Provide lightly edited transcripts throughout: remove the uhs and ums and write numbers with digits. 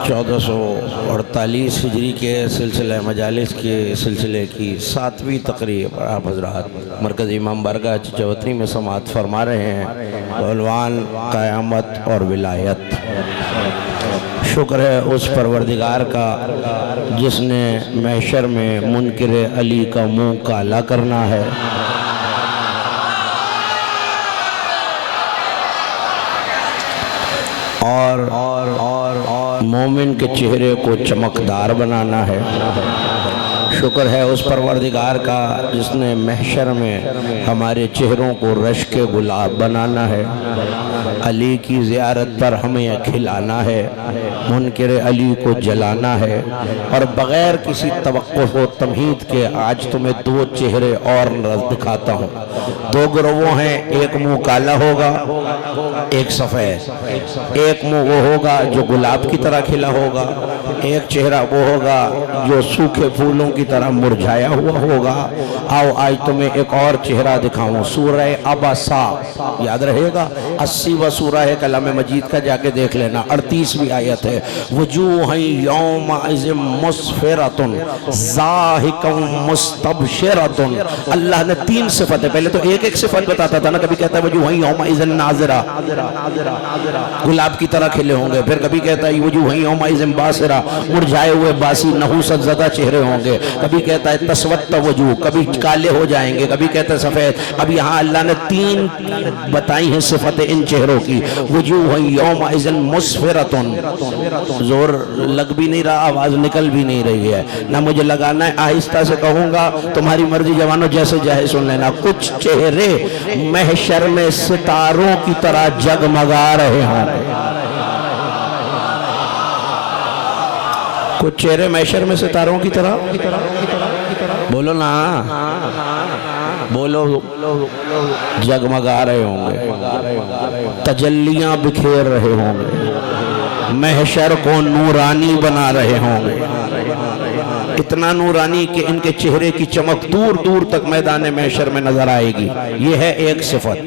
1448 हिजरी के सिलसिले मजालिस के सिलसिले की 7वीं तकरीब आप हज़रात मरकज़ी इमाम बारगाह चौधरी में समाअत फरमा रहे हैं। उन्वान क़यामत और विलायत। शुक्र है उस परवरदिगार का जिसने महशर में मुनकिर अली का मुँह काला करना है और मोमिन के चेहरे को चमकदार बनाना है। शुक्र है उस परवरदिगार का जिसने महशर में हमारे चेहरों को रश के गुलाब बनाना है। अली की ज़ियारत पर हमें खिलाना है, मुनकिर अली को जलाना है और बग़ैर किसी तवक्कुफ़ व तमहीद के आज तुम्हें दो चेहरे और दिखाता हूँ। दो गिरोह हैं, एक मुँह काला होगा, एक सफ़ेद। एक मुँह वो होगा जो गुलाब की तरह खिला होगा, एक चेहरा वो होगा जो सूखे फूलों की तरह मुरझाया हुआ होगा। आओ आज तुम्हें एक और चेहरा दिखाऊं। सूरह अबसा याद रहेगा, 80वां सूरा है कलाम मजीद का, जाके देख लेना। 38वीं आयत है, वजूह यौमइज़ मुस्फिरतुन ज़ाहिकम मुस्तबशिरतुन। अल्लाह ने 3 सिफत है, पहले तो एक सिफत बताता था ना, कभी कहता है वजूह यौमइज़ नाज़िरा, गुलाब की तरह खिले होंगे, फिर कभी कहता है वजूह यौमइज़ बासिरा, मुरझाए हुए बासी नहूसत ज़दा चेहरे होंगे, कभी कहता है तस्वत्त वजूह, कभी काले हो जाएंगे, कभी कहता है सफ़ेद। अब यहाँ अल्लाह ने 3 बताई हैं सिफतें इन चेहरों की। वजूह यौमइज़ मुस्फिरतुन, जोर लग भी नहीं रहा, आवाज़ निकल भी नहीं रही है ना, मुझे लगाना है, आहिस्ता से कहूँगा, तुम्हारी मर्जी जवानों, जैसे चाहे सुन लेना। कुछ चेहरे महशर में सितारों की तरह जगमगा रहे होंगे। कुछ चेहरे महशर में सितारों की तरह, बोलो ना, बोलो, जगमगा रहे होंगे, तजल्लियां बिखेर रहे होंगे, महशर को नूरानी बना रहे होंगे, इतना नूरानी कि इनके चेहरे की चमक दूर दूर तक मैदान महशर में नजर आएगी। ये है एक सिफत।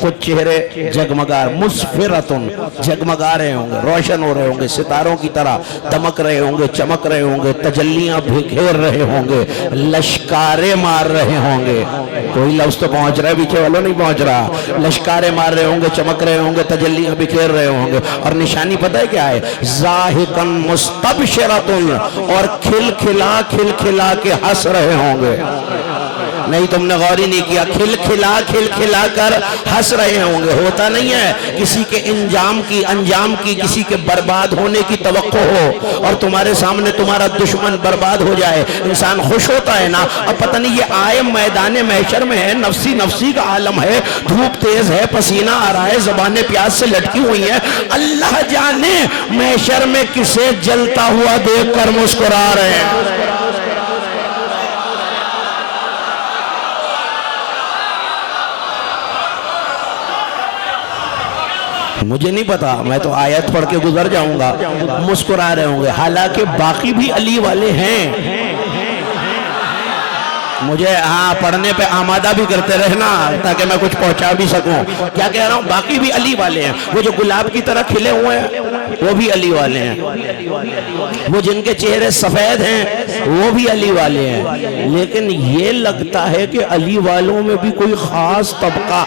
कुछ चेहरे जगमगा, मुस्फिरतुन, जगमगा रहे होंगे, रोशन हो रहे होंगे, सितारों की तरह दमक रहे होंगे, चमक रहे होंगे, तजल्लियां बिखेर रहे होंगे, लश्कारे मार रहे होंगे। कोई लफ्ज तो पहुंच रहा है, पीछे वालों नहीं पहुंच रहा। लश्कारे मार रहे होंगे, चमक रहे होंगे, तजल्लियां बिखेर रहे होंगे, और निशानी पता है क्या है? ज़ाहिकन मुस्तबशिरतुन, और खिलखिला के हंस रहे होंगे। नहीं, तुमने गौर ही नहीं किया, खिलखिला कर हंस रहे होंगे। होता नहीं है किसी के अंजाम की किसी के बर्बाद होने की तवक्को हो और तुम्हारे सामने तुम्हारा दुश्मन बर्बाद हो जाए, इंसान खुश होता है ना। अब पता नहीं ये आए मैदान महशर में है, नफ्सी का आलम है, धूप तेज है, पसीना आ रहा है, ज़बानें प्यास से लटकी हुई है। अल्लाह जाने महशर में किसे जलता हुआ देखकर मुस्कुरा रहे हैं। मुझे नहीं पता, मैं तो आयत पढ़ के गुजर जाऊंगा। मुस्कुरा रहे होंगे, हालांकि बाकी भी अली वाले हैं। मुझे हाँ पढ़ने पे आमादा भी करते रहना ताकि मैं कुछ पहुंचा भी सकूं। क्या कह रहा हूँ? बाकी भी अली वाले हैं। वो जो गुलाब की तरह खिले हुए हैं वो भी अली वाले हैं, वो जिनके चेहरे सफेद हैं वो भी अली वाले हैं। लेकिन ये लगता है कि अली वालों में भी कोई खास तबका,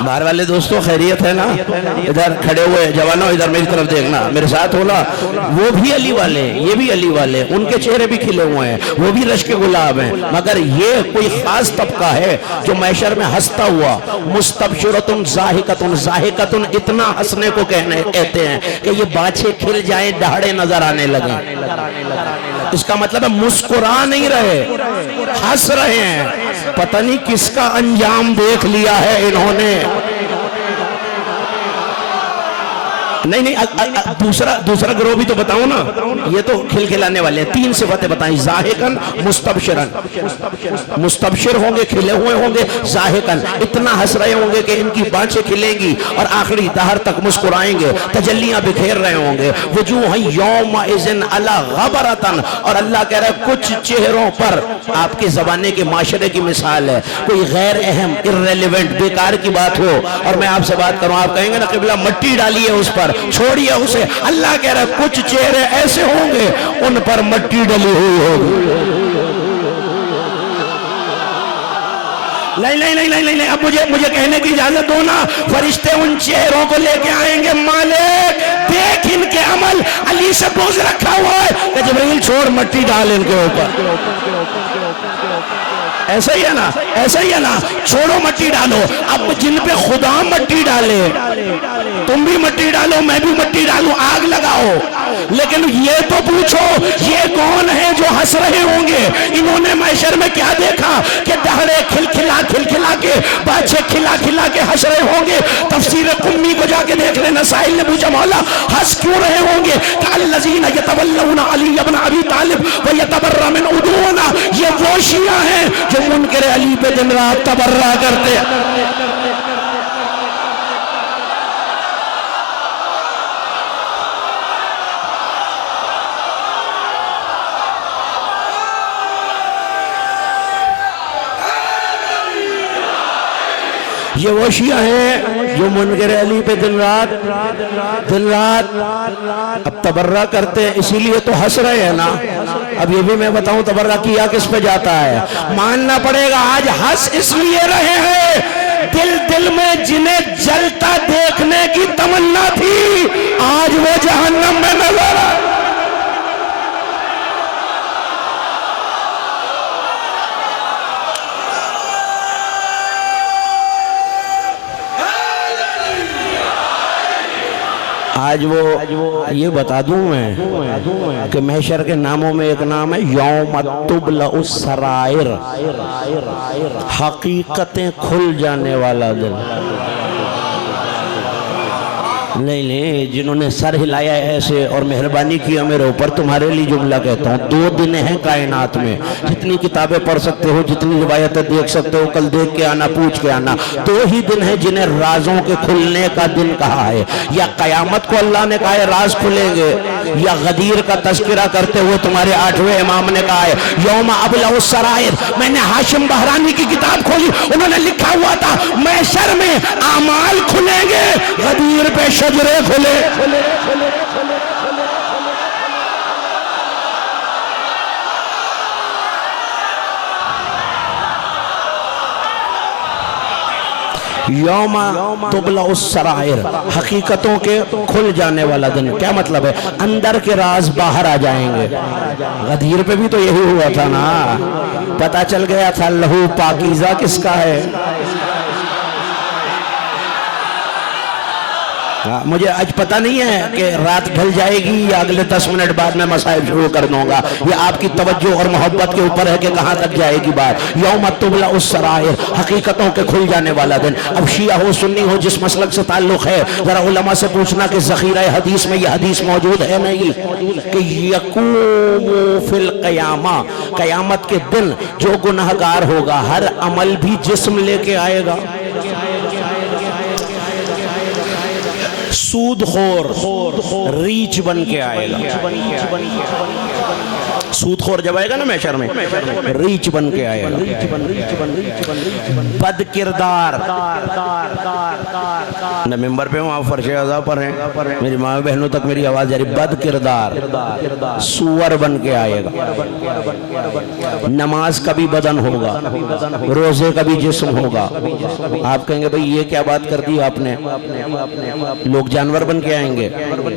बाहर वाले दोस्तों खैरियत है ना? इधर खड़े हुए जवानों, इधर मेरी तरफ देखना, मेरे साथ होला। वो भी अली वाले हैं, ये भी अली वाले हैं, उनके चेहरे भी खिले हुए हैं, वो भी रश के गुलाब हैं। मगर ये कोई खास तबका है जो महशर में हंसता हुआ, मुस्तबशिरतुन ज़ाहिकतुन, इतना हंसने को कहते हैं कि ये बाछे खिल जाएं, दहाड़े नजर आने लगे। इसका मतलब है मुस्कुरा नहीं रहे, हंस रहे हैं। पता नहीं किसका अंजाम देख लिया है इन्होंने। नहीं नहीं, दूसरा ग्रोह भी तो बताओ ना। ये तो खिलखिलाने वाले हैं। 3 सिफतें बताई, जाहिकन मुस्तबशिरन, मुस्तबशिर होंगे, खिले हुए होंगे, जाहिकन इतना हंस रहे होंगे कि इनकी बाँछें खिलेंगी और आखिरी दहर तक मुस्कुराएंगे, तजल्लियां बिखेर रहे होंगे। वजूह यौमइज़िन अला गबरतन, और अल्लाह कह रहा है कुछ चेहरों पर, आपके ज़माने के माशरे की मिसाल है, कोई गैर अहम इर्रेलेवेंट बेकार की बात हो और मैं आपसे बात करूं, आप कहेंगे ना क़िबला मट्टी डालिए उस पर, छोड़िए उसे। अल्लाह कह रहा है कुछ चेहरे ऐसे होंगे उन पर मट्टी डली हुई होगी। नहीं, अब मुझे कहने की इजाजत दो ना। फरिश्ते उन चेहरों को लेके आएंगे, मालिक देख इनके अमल, अली से बोझ रखा हुआ है कि जिब्रील छोड़ मट्टी डाल इनके ऊपर। ऐसा ही है ना, ऐसा ही है ना, छोड़ो मट्टी डालो। अब जिन पे खुदा मट्टी डाले, तुम भी मट्टी डालो, मैं भी मट्टी डालूं, आग लगाओ, लेकिन ये तो पूछो ये कौन है जो हंस रहे होंगे? इन्होंने महशर में क्या देखा कि दहरे खिलखिला के, बाछे खिला के हंस रहे होंगे। तफसीर कुम्मी को जाके देख लेना। साहिल ने पूछा मौला हंस क्यों रहे होंगे? अल्लज़ीना यतवल्लौना अली इब्न अबी तालिब व यतबर्रा मिन उदूना, ये वो शिया हैं जो मुनकर अली पे दिन रात तबर्रा करते हैं। ये वो शिया है जो मुनकर अली पे दिन रात अब तबर्रा करते हैं, इसीलिए तो हंस रहे हैं ना। अब ये भी मैं बताऊं तबर्रा किया किस पे जाता है, मानना पड़ेगा। आज हंस इसलिए रहे हैं, दिल में जिन्हें जलता देखने की तमन्ना थी, आज वो जहन्नम में नजर आए। आज वो ये बता दूं मैं कि महशर के नामों में एक नाम है यौम तुबलउस सराइर, हकीकतें खुल जाने वाला दिन। नहीं, जिन्होंने सर हिलाया ऐसे और मेहरबानी किया मेरे ऊपर, तुम्हारे लिए जुमला कहता हूँ। 2 दिन हैं कायनात में, जितनी किताबें पढ़ सकते हो, जितनी रिवायतें देख सकते हो, कल देख के आना, पूछ के आना। 2 ही दिन हैं जिन्हें राजों के खुलने का दिन कहा है। या कयामत को अल्लाह ने कहा है राज खुलेंगे, या गदीर का तस्करा करते हुए तुम्हारे 8वें इमाम ने कहा है यौम अबलउस सराइर। मैंने हाशिम बहरानी की किताब खोली, उन्होंने लिखा हुआ था महशर में आमाल खुलेंगे, गदीर पे शजरे खुले। यौमा तुबलउस सराइर, हकीकतों के खुल जाने वाला दिन। क्या मतलब है? अंदर के राज बाहर आ जाएंगे। गदीर पे भी तो यही हुआ था ना, पता चल गया था लहू पाकीज़ा किसका है। मुझे आज पता नहीं है कि रात ढल जाएगी या अगले 10 मिनट बाद में मसाइब शुरू कर दूंगा। ये आपकी तवज्जो और मोहब्बत के ऊपर है कि कहां तक जाएगी बात। यौम तुबलउस सराइर, हकीकतों के खुल जाने वाला दिन। अब शिया हो सुन्नी हो, जिस मसलक से ताल्लुक है, जरा उलमा से पूछना कि ज़ख़ीरा हदीस में यह हदीस मौजूद है नहीं कि यक़ूमु फिल क़यामा, क़यामत के दिन जो गुनहगार होगा हर अमल भी जिस्म लेके आएगा। सूदखोर रीच बन के आएगा। सूदखोर जब आएगा ना महशर में, रीच बन के आएगा। बद किरदार, मैं मेंबर पे हूँ, आप फर्श अज़ा पर हैं, मेरी माँ बहनों तक मेरी आवाज जा रही। बद किरदार सुअर बन के आएगा। नमाज का भी बदन होगा, रोजे का भी जिस्म होगा। आप कहेंगे भाई ये क्या बात कर दी आपने, लोग जानवर बन के आएंगे?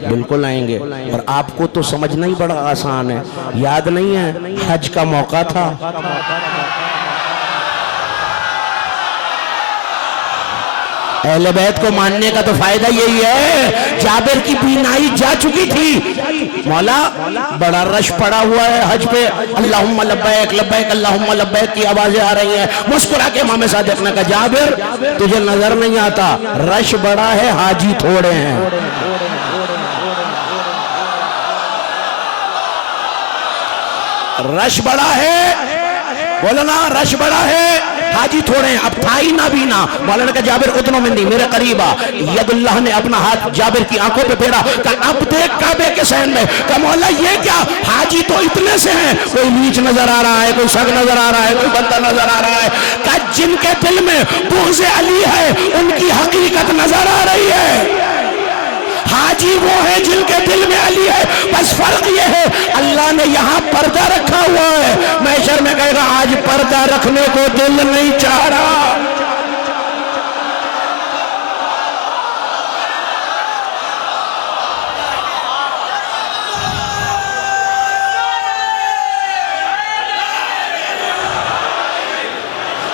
बिल्कुल आएंगे। और आपको तो समझना ही बड़ा आसान है। याद नहीं है हज का मौका था, अहले बैत को मानने का तो फायदा यही है। जाबिर की बीनाई जा चुकी थी, मौला बड़ा रश पड़ा हुआ है हज पे, अल्लाहुम्मा लब्बैक लब्बैक अल्लाहुम्मा लब्बैक की आवाजें आ रही हैं। मुस्कुरा के इमाम सादिक ने कहा जाबिर तुझे नजर नहीं आता, रश बड़ा है हाजी थोड़े हैं। रश बड़ा है, बोलो ना रश बड़ा है, हाजी थोड़े हैं। अब था ही ना भी ना, मौलाना का जाबिर उतनो में नहीं, मेरे करीबा यदुल्लाह ने अपना हाथ जाबिर की आंखों पे फेरा, कहा अब देख काबे के सहन में, कहा मौला ये क्या, हाजी तो इतने से हैं, कोई नीच नजर आ रहा है, कोई सग नजर आ रहा है, कोई बंदा नजर आ रहा है। कहा जिनके दिल में बुग़्ज़ अली है उनकी हकीकत नजर आ रही है। हाजी वो है जिनके दिल में अली है, बस फर्क ये है अल्लाह ने यहाँ पर्दा रखा हुआ है। महशर में कहेगा आज पर्दा रखने को दिल नहीं चाह रहा।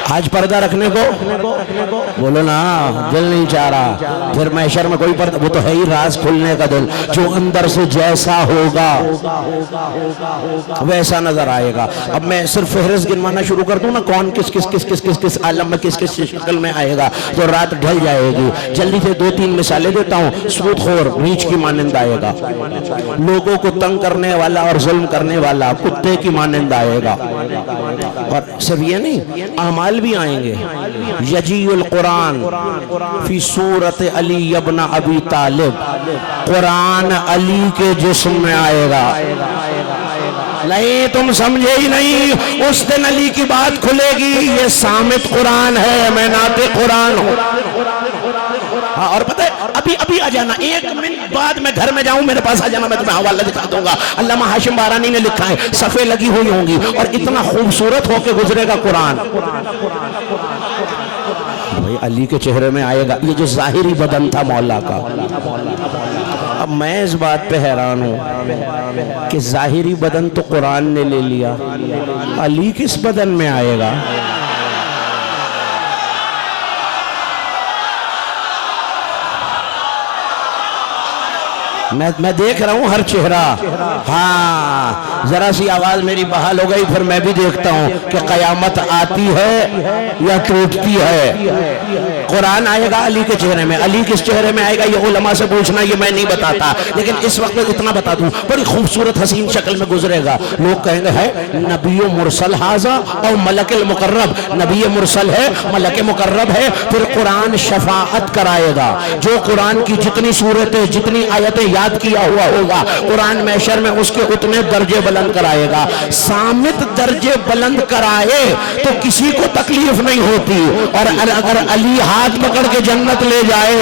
आज पर्दा रखने को बोलो ना, दिल नहीं चाह रहा। फिर महशर में कोई पर्दा, वो तो है ही राज खुलने का दिल, जो अंदर से जैसा होगा वैसा नजर आएगा। अब मैं सिर्फ फहरिस्त गिनवाना शुरू कर दूं ना, कौन किस किस किस किस किस किस आलम में किस किस शक्ल में आएगा तो रात ढल जाएगी। जल्दी से 2-3 मिसालें देता हूँ। सूदखोर रीछ की मानंद आएगा, लोगों को तंग करने वाला और जुल्म करने वाला कुत्ते की मानंद आएगा। और सिर्फ ये नहीं, अमाल भी आएंगे। यजीउल कुरान फी सूरत अली इब्न अबी तालिब, कुरान अली के जिस्म में आएगा। नहीं तुम समझे ही नहीं, उस दिन अली की बात खुलेगी, ये सामित कुरान है, मैं नाते कुरान हूं। हाँ, और पता है अभी अभी आ जाना, 1 मिनट बाद मैं घर में जाऊं, मेरे पास आ जाना, मैं तुम्हें हवाला दिखा दूंगा। अल्लामा हाशिम बारानी ने लिखा है, सफ़े लगी हुई होंगी और इतना खूबसूरत होके गुजरेगा कुरान। भाई अली के चेहरे में आएगा, ये जो जाहिरी बदन था मौला का। अब मैं इस बात पे हैरान हूं कि जाहिरी बदन तो कुरान ने ले लिया, अली किस बदन में आएगा। मैं देख रहा हूं हर चेहरा। हाँ, जरा सी आवाज मेरी बहाल हो गई, फिर मैं भी देखता हूं कि कयामत आती है या टूटती है। कुरान आएगा अली के चेहरे में, अली किस चेहरे में आएगा ये उलमा से पूछना, ये मैं नहीं बताता, लेकिन इस वक्त इतना बता दूं, बड़ी खूबसूरत हसीन शक्ल में गुजरेगा। लोग कहेंगे है नबी मुरसल हाजा और मलकुल मुकर्रब, नबी मुरसल है, मलक मुकर्रब है। फिर कुरान शफाअत कराएगा, जो कुरान की जितनी सूरतें जितनी आयतें याद किया हुआ होगा, कुरान महशर में उसके उतने दर्जे बुलंद कराएगा। सामित दर्जे बुलंद कराए तो किसी को तकलीफ नहीं होती, और अगर अली हाथ पकड़ के जन्नत ले जाए,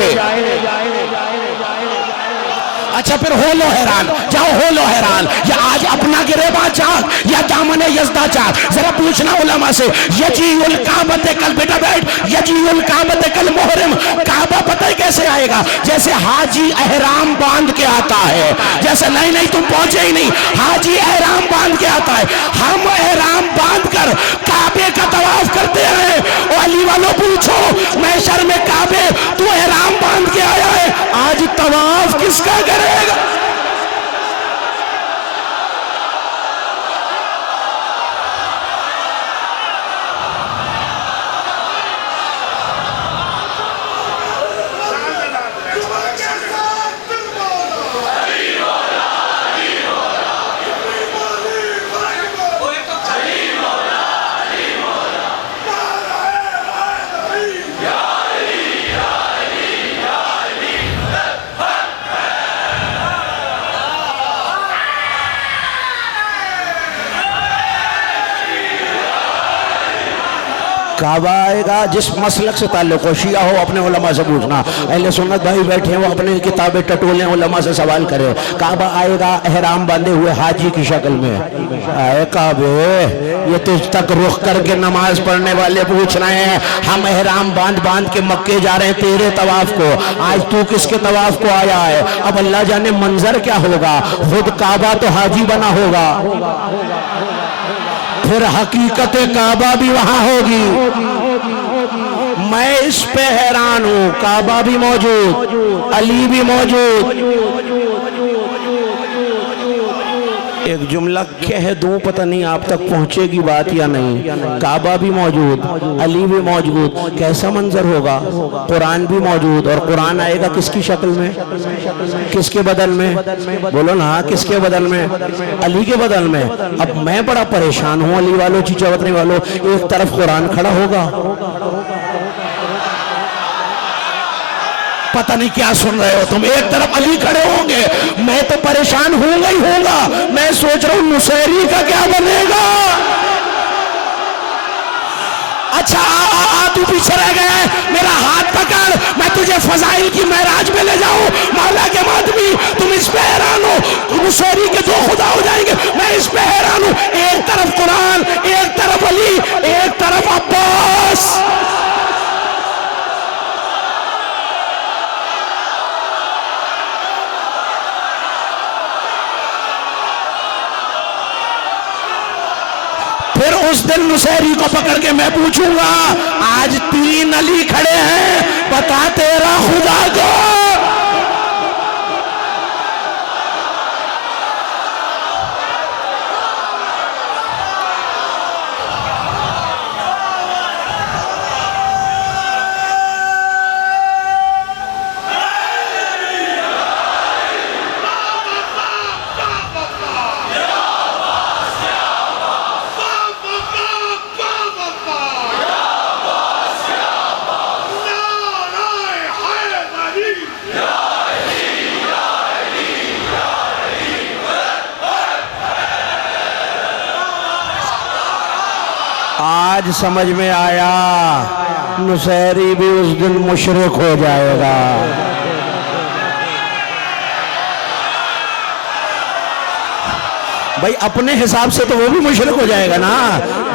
अच्छा फिर हो लो हैरान, जाओ हो लो हैरान। या आज अपना गिरेबा चाक या दामने यज़दा चाक, जरा पूछना उलमा से। यजीउल काबते कल, बेटा बैठ, यजीउल काबते कल मुहरिम, काबा पता है कैसे आएगा, जैसे हाजी एहराम बांध के आता है। जैसे नहीं नहीं तुम पहुंचे ही नहीं, हाजी एहराम बांध के आता है। हम एहराम बांध कर काबे का तवाफ करते हैं। और अली वालों पूछो, महशर में काबे तू एहराम बांध के आया है, आज तवाफ किसका करेगा। काबा आएगा, जिस मसलक से ताल्लुक हो, शिया हो अपने उलमा से पूछना, अहले सुन्नत भाई बैठे हैं वो अपने किताबें टटोलें, उलमा से सवाल करें। काबा आएगा एहराम बांधे हुए हाजी की शक्ल में। आए काबे, ये तुझ तक रुख करके नमाज पढ़ने वाले पूछ रहे हैं, हम एहराम बांध बांध के मक्के जा रहे हैं तेरे तवाफ को, आज तू किसके तवाफ को आया है। अब अल्लाह जाने मंजर क्या होगा, खुद काबा तो हाजी बना होगा, फिर हकीकत काबा भी वहां होगी। मैं इस पे हैरान हूं, काबा भी मौजूद, अली भी मौजूद। एक जुमला कह दूं, पता नहीं आप तक पहुंचेगी बात या नहीं। काबा भी मौजूद, अली भी मौजूद, कैसा मंजर होगा। कुरान भी मौजूद, और कुरान आएगा किसकी शक्ल में, किसके बदल में, बोलो ना, किसके बदल में, अली के बदल में। अब मैं बड़ा परेशान हूं, अली वालों, चीचवतनी वालों, एक तरफ कुरान खड़ा होगा, पता नहीं क्या सुन रहे हो तुम, एक तरफ अली खड़े होंगे, मैं तो परेशान होऊंगा ही होऊंगा। मैं सोच रहा हूं नुसैरी का क्या बनेगा। अच्छा आ, तू पीछे रह गया है, मेरा हाथ पकड़, मैं तुझे फजाइल की महराज में ले जाऊं। मौला के मातमी, तुम इस पे हैरान हो, नुसैरी के दो खुदा हो जाएंगे, मैं इस पे हैरान हूं। एक तरफ कुरान, एक तरफ अली, एक तरफ अब्बास। फिर उस दिन नुसैरी को पकड़ के मैं पूछूंगा, आज 3 अली खड़े हैं, बता तेरा खुदा को। आज समझ में आया, नुसैरी भी उस दिन मुशरिक हो जाएगा। भाई अपने हिसाब से तो वो भी मुशरिक हो जाएगा ना,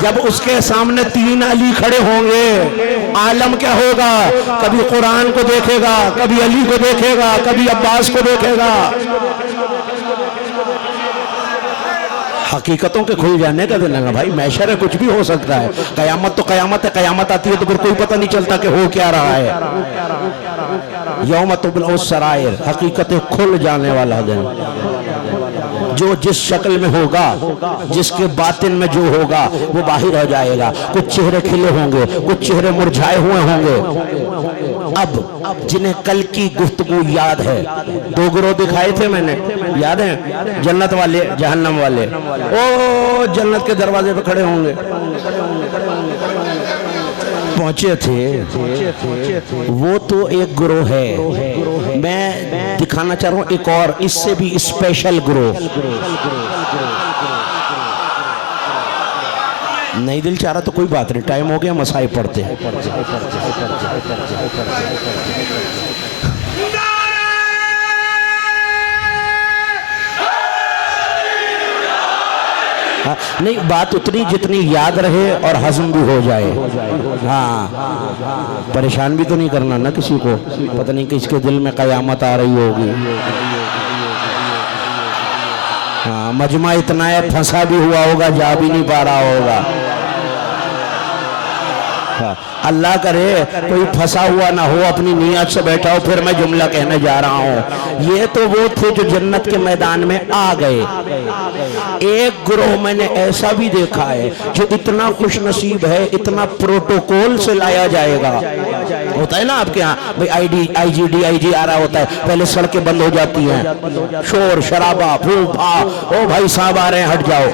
जब उसके सामने 3 अली खड़े होंगे। आलम क्या होगा, कभी कुरान को देखेगा, कभी अली को देखेगा, कभी अब्बास को देखेगा। हकीकतों के खुल जाने का दिन है भाई, मैशर है, कुछ भी हो सकता है। कयामत तो कयामत है, कयामत आती है तो फिर कोई पता नहीं चलता कि हो क्या रहा है। यौम तुबला सरायर, हकीकतें खुल जाने वाला दिन। जो जिस शक्ल में होगा, जिसके बातिन में जो होगा वो बाहर हो जाएगा। कुछ चेहरे खिले होंगे, कुछ चेहरे मुरझाए हुए होंगे। अब जिन्हें कल की गुफ्तगू याद है, 2 गिरोह दिखाए थे मैंने, याद है, जन्नत वाले, जहन्नम वाले। ओ जन्नत के दरवाजे पे खड़े होंगे, पहुंचे थे। वो तो एक गिरोह है, मैं दिखाना चाह रहा हूं एक और इससे भी स्पेशल गिरोह। नहीं दिल चाह रहा तो कोई बात नहीं, टाइम हो गया, मसाई पढ़ते हैं। नहीं, बात उतनी जितनी याद रहे और हजम भी हो जाए। हाँ, परेशान भी तो नहीं करना ना किसी को, पता नहीं किसके दिल में कयामत आ रही होगी। हाँ, मजमा इतना है, फंसा भी हुआ होगा, जा भी नहीं पा रहा होगा। हाँ, अल्लाह करे कोई फंसा हुआ ना हो, अपनी नियत से बैठा हो। फिर मैं जुमला कहने जा रहा हूँ, ये तो वो थे जो जन्नत के मैदान में आ गए। एक गिरोह मैंने ऐसा भी देखा है जो इतना खुश नसीब है, इतना प्रोटोकॉल से लाया जाएगा। होता है ना आपके यहाँ भाई, IGD IG आ रहा होता है, पहले सड़कें बंद हो जाती हैं, शोर शराबा फूफा, ओ भाई साहब आ रहे हैं, हट जाओ।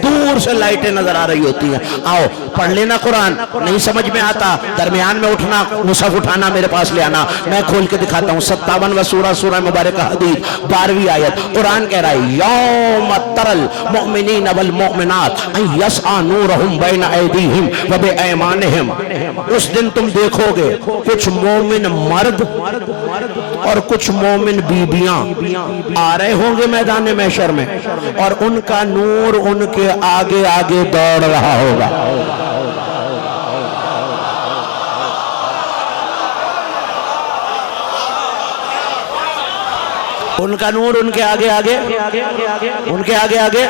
दूर से लाइटें नजर आ रही होती हैं, आओ पढ़ लेना कुरान, नहीं समझ में आता दरमियान में उठना, मुसहफ उठाना, मेरे पास ले आना, मैं खोल के दिखाता हूँ। 57वां सूरा मुबारक हदीस 12वीं आयत, कुरान कह रहा है, यौम तरल मुमिनीन वल मुमिनात यस्आ नूरुहुम बैन ऐदीहिम व बिअयमानिहिम। उस दिन तुम देखोगे कुछ मोमिन मर्द और कुछ मोमिन बीबियां आ रहे होंगे मैदान महशर में, और उनका नूर उनके आगे आगे दौड़ रहा होगा। उनका नूर उनके आगे आगे, उनके आगे आगे।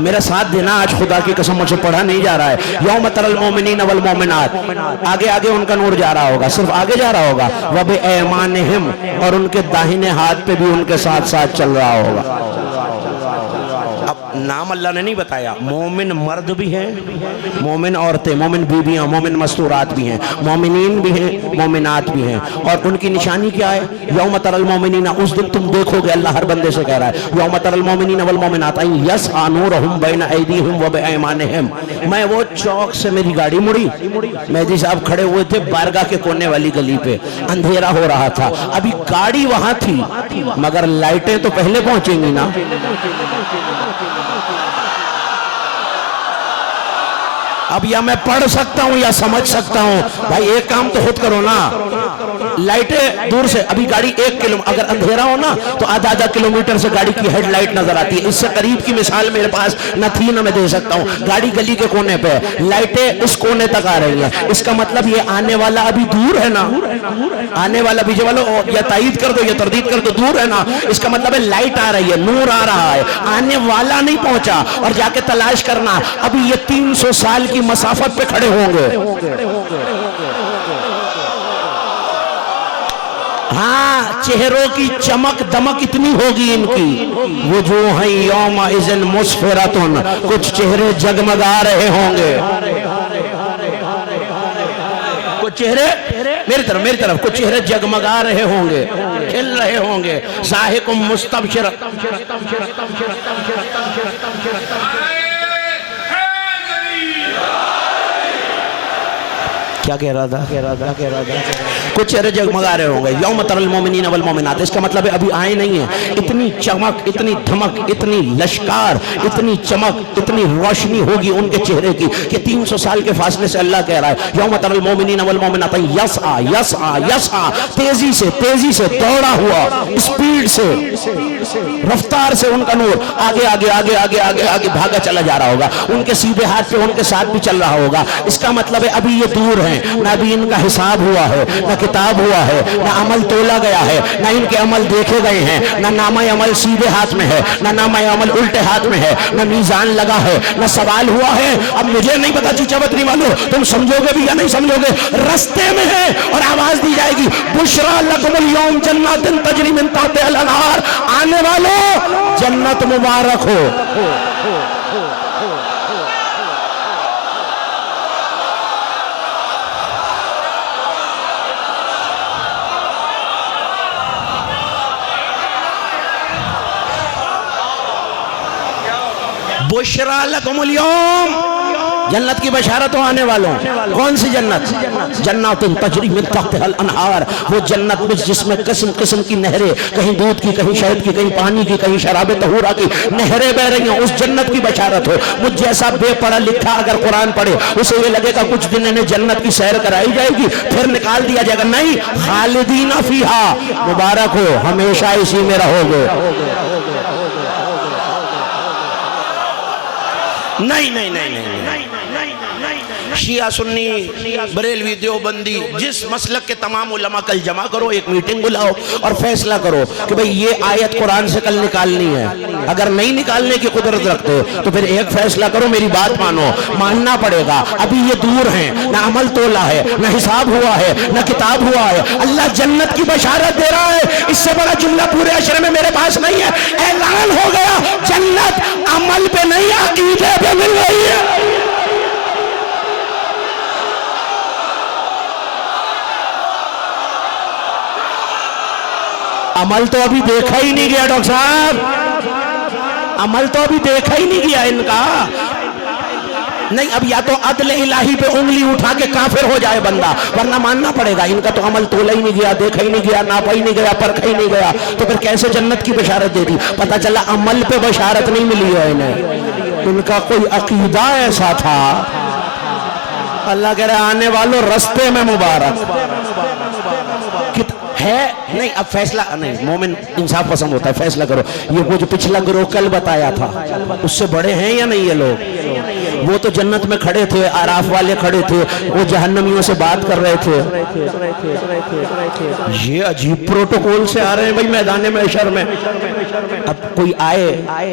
मेरा साथ देना, आज खुदा की कसम मुझे पढ़ा नहीं जा रहा है। यौम तरल मोमिनीन वल मोमिनात, आगे आगे उनका नूर जा रहा होगा, सिर्फ आगे जा रहा होगा। व बिअयमानिहिम, और उनके दाहिने हाथ पे भी उनके साथ साथ चल रहा होगा। अब नाम अल्लाह ने नहीं बताया, मोमिन मर्द भी हैं, मोमिन औरतें, मोमिन बीबियां, मोमिन मस्तूरात भी हैं, मोमिनीन भी हैं, मोमिनात भी हैं। और उनकी निशानी क्या है? यौम तरल मोमिनीना, उस दिन तुम देखोगे, अल्लाह हर बंदे से कह रहा है, यौम तरल मोमिनीना वल मोमिनात यस्आ नूरुहुम बैन ऐदीहिम व बिअयमानिहिम। मैं वो चौक से मेरी गाड़ी मुड़ी, मेहदी साहब खड़े हुए थे बारगाह के कोने वाली गली पे, अंधेरा हो रहा था, अभी गाड़ी वहां थी मगर लाइटें तो पहले पहुंचेंगी ना। अब या मैं पढ़ सकता हूं या समझ सकता हूं, भाई एक काम तो खुद करो ना। लाइटें दूर से, अभी गाड़ी 1 किलोमीटर, अगर अंधेरा हो ना तो आधा किलोमीटर से गाड़ी की हेडलाइट नजर आती है। इससे करीब की मिसाल मेरे पास न थी न मैं दे सकता हूं। गाड़ी गली के कोने पे, लाइटें उस कोने तक आ रही है, इसका मतलब ये आने वाला अभी दूर है ना, आने वाला पीछे वालों या तायीद कर दो या तरदीद कर दो, दूर है ना, इसका मतलब है लाइट आ रही है, नूर आ रहा है, आने वाला नहीं पहुंचा। और जाके तलाश करना, अभी ये 300 साल की मसाफत पे खड़े होंगे। हाँ, चेहरों की चमक दमक इतनी होगी इनकी, वुजूह यौमा इज़न मुस्फिरतुन, कुछ चेहरे जगमगा रहे होंगे, कुछ चेहरे मेरी तरफ कुछ चेहरे जगमगा रहे होंगे, खिल रहे होंगे। साहिकुम मुस्तबशिर, क्या कह रहा था? कुछ चेहरे जगमगा रहे होंगे। यौम तरल मोमिनीन वल मोमिनात, इसका मतलब है अभी आए नहीं है। इतनी चमक, इतनी धमक, इतनी लश्कार, इतनी चमक, इतनी रोशनी होगी उनके चेहरे की कि 300 साल के फासले से अल्लाह कह रहा है, यौम तरल मोमिनीन वल मोमिनात यस्आ यस्आ यस्आ, तेजी से दौड़ा हुआ, स्पीड से, रफ्तार से उनका नूर आगे आगे आगे आगे आगे आगे भागा चला जा रहा होगा। उनके सीधे हाथ पे उनके साथ भी चल रहा होगा। इसका मतलब है अभी ये दूर है, ना अभी इनका हिसाब हुआ है, ना किताब हुआ है, ना अमल तोला गया है, ना इनके अमल देखे गए हैं, ना नामा अमल सीधे हाथ में है, ना नामा अमल उल्टे हाथ में है, ना मीजान लगा है, ना सवाल हुआ है। अब मुझे नहीं पता चीचा बतनी वालों तुम समझोगे भी या नहीं समझोगे, रास्ते में है और आवाज दी जाएगी, बुशरा लकुमुल यौम जन्नतिन तजरी मिन तहतिहा अल अनहार, आने वालों जन्नत मुबारक हो। बुशरा लकुमुल यौम, जन्नत की बशारत हो आने वालों। कौन सी जन्नत? जन्नतुन तजरी मिन तहतिहा अल अनहार, वो जन्नत में जिसमें किस्म किस्म की नहरें, कहीं दूध की, कहीं शहद की, कहीं पानी की, कहीं शराब तहूरा की नहरें बह रही हैं, उस जन्नत की बशारत हो। मुझ जैसा बेपढ़ा लिखा अगर कुरान पढ़े उसे ये लगेगा कुछ दिन इन्हें जन्नत की सैर कराई जाएगी फिर निकाल दिया जाएगा। नहीं, खालिदीना फीहा, मुबारक हो, हमेशा इसी में रहोगे। नहीं नहीं नहीं नहीं शिया सुन्नी बरेलवी देवबंदी जिस मसलक के तमाम उलमा कल जमा करो, एक मीटिंग बुलाओ और फैसला करो कि भाई ये आयत कुरान से कल निकालनी है। अगर नहीं निकालने की कुदरत रखते हो तो फिर एक फैसला करो, मेरी बात मानो, मानना पड़ेगा। अभी ये दूर है, ना अमल तोला है, ना हिसाब हुआ है, ना किताब हुआ है। अल्लाह जन्नत की बशारत दे रहा है, इससे बड़ा जुमला पूरे अशरे में मेरे पास नहीं है। ऐलान हो गया, जन्नत अमल पे नहीं अकीदे पे मिल रही है। अमल तो अभी देखा ही नहीं गया डॉक्टर साहब, अमल तो अभी देखा ही नहीं गया इनका। नहीं, अब या तो अदल इलाही पे उंगली उठा के काफिर हो जाए बंदा, वरना मानना पड़ेगा इनका तो अमल तोला ही नहीं गया, देखा ही नहीं गया, नापा ही नहीं गया, परखा ही नहीं गया। तो फिर कैसे जन्नत की बशारत दे दी? पता चला अमल पे बशारत नहीं मिली है इन्हें, इनका कोई अकीदा ऐसा था। अल्लाह कह रहा है आने वालों रास्ते में मुबारक है। नहीं, अब फैसला नहीं, मोमिन इंसाफ पसंद होता है, फैसला करो। ये वो जो पिछला ग्रोह कल बताया था उससे बड़े हैं या नहीं ये लोग? वो तो जन्नत में खड़े थे, आराफ वाले खड़े थे, वो जहन्नमियों से बात कर रहे थे। ये अजीब प्रोटोकॉल से आ रहे हैं भाई मैदान महशर में। अब कोई आए,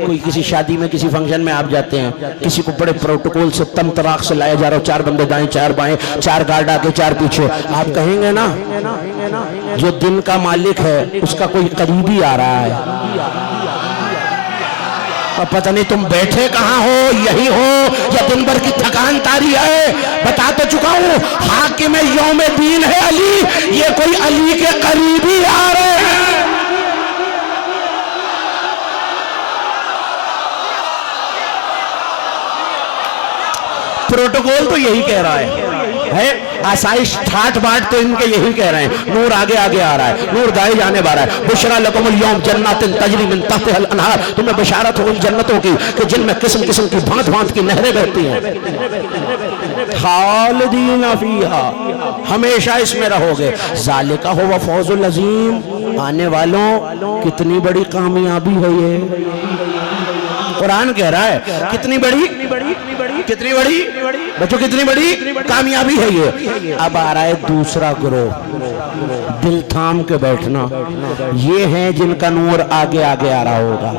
कोई किसी शादी में, किसी फंक्शन में आप जाते हैं, किसी को बड़े प्रोटोकॉल से तम तराक से लाया जा रहा हो, 4 बंदे दाएं 4 बाएं, 4 गार्ड आगे 4 पीछे, आप कहेंगे ना जो दिन का मालिक है उसका कोई करीबी आ रहा है। और पता नहीं तुम बैठे कहाँ हो, यही हो या दिन भर की थकान तारी है। बता तो चुका हूं, हाकिम यौम दीन है अली, ये कोई अली के करीबी आ रहे हैं। प्रोटोकॉल तो यही कह रहा है आसाइश ठाट बाट तो इनके यही कह रहे हैं। नूर आगे आगे आ रहा है, नूर दाएं जाने वाला है। बुशरा लकुमुल यौम जन्नातिन तजरी मिन तहतिहल अनहार, तुम्हें बशारत हो उन जन्नतों की कि जिनमें किस्म किस्म की भांत भांत की नहरें बहती हैं। खालिदीन फीहा, हमेशा इसमें रहोगे। जालिका हुवा फौजुल अजीम, आने वालों कितनी बड़ी कामयाबी है ये। कुरान कह रहा है कितनी बड़ी बच्चों, कितनी बड़ी कामयाबी है ये। अब आ रहा है दूसरा ग्रोह, दिल थाम के बैठना। ये हैं जिनका नूर आगे आगे आ रहा होगा।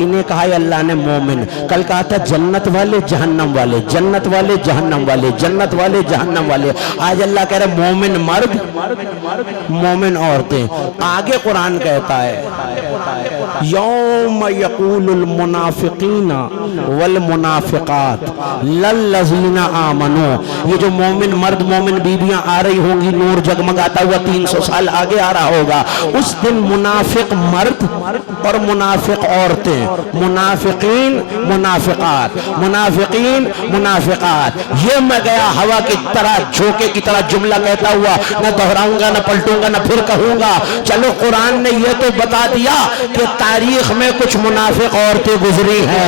इन्हें कहा है अल्लाह ने मोमिन। कल कहा था जन्नत वाले जहन्नम वाले, जन्नत वाले जहन्नम वाले, जन्नत वाले जहन्नम वाले। आज अल्लाह कह रहा है मोमिन मर्द, मोमिन औरतें। आगे कुरान कहता है यौम यक़ूलुल मुनाफिकीना वल मुनाफिकात लल्लज़ीना आमनू। ये जो मोमिन मर्द मोमिन बीबियां आ रही होंगी, नूर जगमगाता हुआ 300 साल आगे आ रहा होगा। उस दिन मुनाफिक मर्द और मुनाफिक औरतें, मुनाफिकीन मुनाफिकात, मुनाफिकीन मुनाफिकात। ये मैं गया हवा की तरह, झोंके की तरह जुमला कहता हुआ, न दोहराऊंगा न पलटूंगा न फिर कहूंगा। चलो कुरान ने ये तो बता दिया कि तारीख में कुछ मुनाफिक औरतें गुजरी हैं।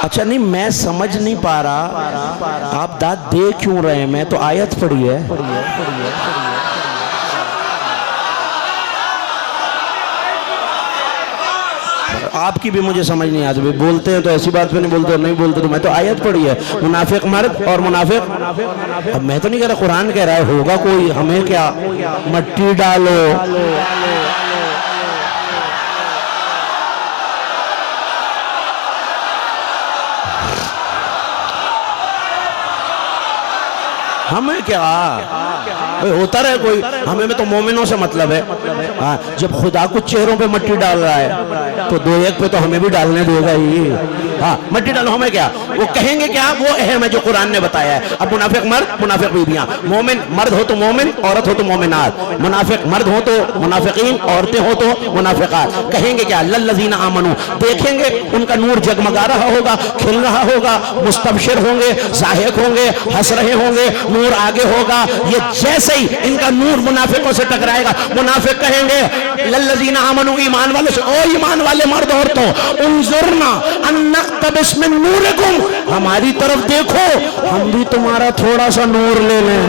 अच्छा नहीं, मैं समझ नहीं पा रहा आप दाद दे क्यों रहे हैं। मैं तो आयत पढ़ी है। आपकी भी मुझे समझ नहीं आती। बोलते हैं तो ऐसी बात पे नहीं बोलते, और नहीं बोलते तो मैं तो आयत पढ़ी है। मुनाफिक मर्द और मुनाफिक। अब मैं तो नहीं कह रहा, कुरान कह रहा है होगा कोई, हमें क्या। मट्टी डालो हमें क्या, होता रहे कोई, हमें तो मोमिनों से मतलब है। हाँ, जब खुदा कुछ चेहरों पे मट्टी डाल रहा है तो दो एक पे तो हमें भी डालने देगा ही। हाँ, मट्टी डालो, हमें क्या। वो कहेंगे क्या, वो अहम है जो कुरान ने बताया है। अब मुनाफिक मर्द मुनाफिक बीबियां, मोमिन मर्द हो तो मोमिन, औरत हो तो मोमिनात, मुनाफिक मर्द हो तो मुनाफिकीन, औरतें हो तो मुनाफिकात। कहेंगे क्या, लल्लज़ीना आमनू। देखेंगे उनका नूर जगमगा रहा होगा, खिल रहा होगा, मुस्तबशिर होंगे, ज़ाहिक होंगे, हंस रहे होंगे, नूर आगे होगा। ये जैसे ही इनका नूर मुनाफिकों से टकराएगा, मुनाफिक कहेंगे लल्लज़ीना आमनू, ईमान वाले से, ओ ईमान वाले मर्द औरतों, उन्जुरना अन्नक़्तबिस मिन नूरिकुम, हमारी तरफ देखो, हम भी तुम्हारा थोड़ा सा नूर ले लें।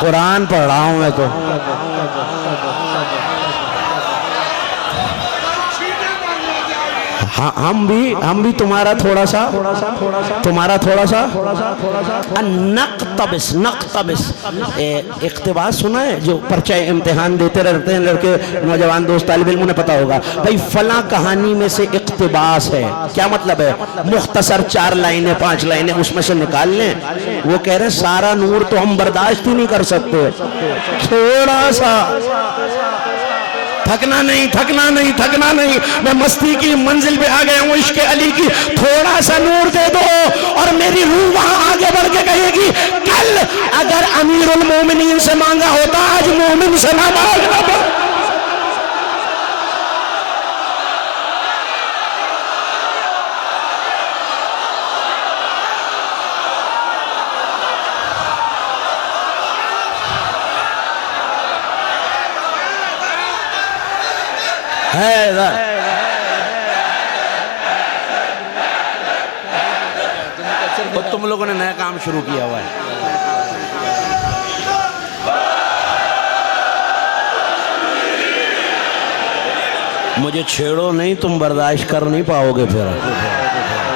कुरान पढ़ रहा हूं मैं तो। हाँ, हम भी तुम्हारा थोड़ा सा नक़्तबिस, नक़्तबिस। इक़्तिबास सुना है, जो पर्चा इम्तिहान देते रहते हैं लड़के, नौजवान दोस्त, तालिब इल्म, उन्हें पता होगा भाई फला कहानी में से इक़्तिबास है। क्या मतलब है, मुख्तसर 4 लाइनें 5 लाइनें उसमें से निकाल लें। वो कह रहे सारा नूर तो हम बर्दाश्त ही नहीं कर सकते, थोड़ा सा, थकना नहीं, मैं मस्ती की मंजिल पे आ गया हूँ, इश्क़ अली की, थोड़ा सा नूर दे दो। और मेरी रूह वहां आगे बढ़ के कहेगी, कल अगर अमीरुल मोमिनीन से मांगा होता, आज मोमिन से ना मांगना। है तुम लोगों ने नया काम शुरू किया हुआ है। मुझे छेड़ो नहीं, तुम बर्दाश्त कर नहीं पाओगे फिर।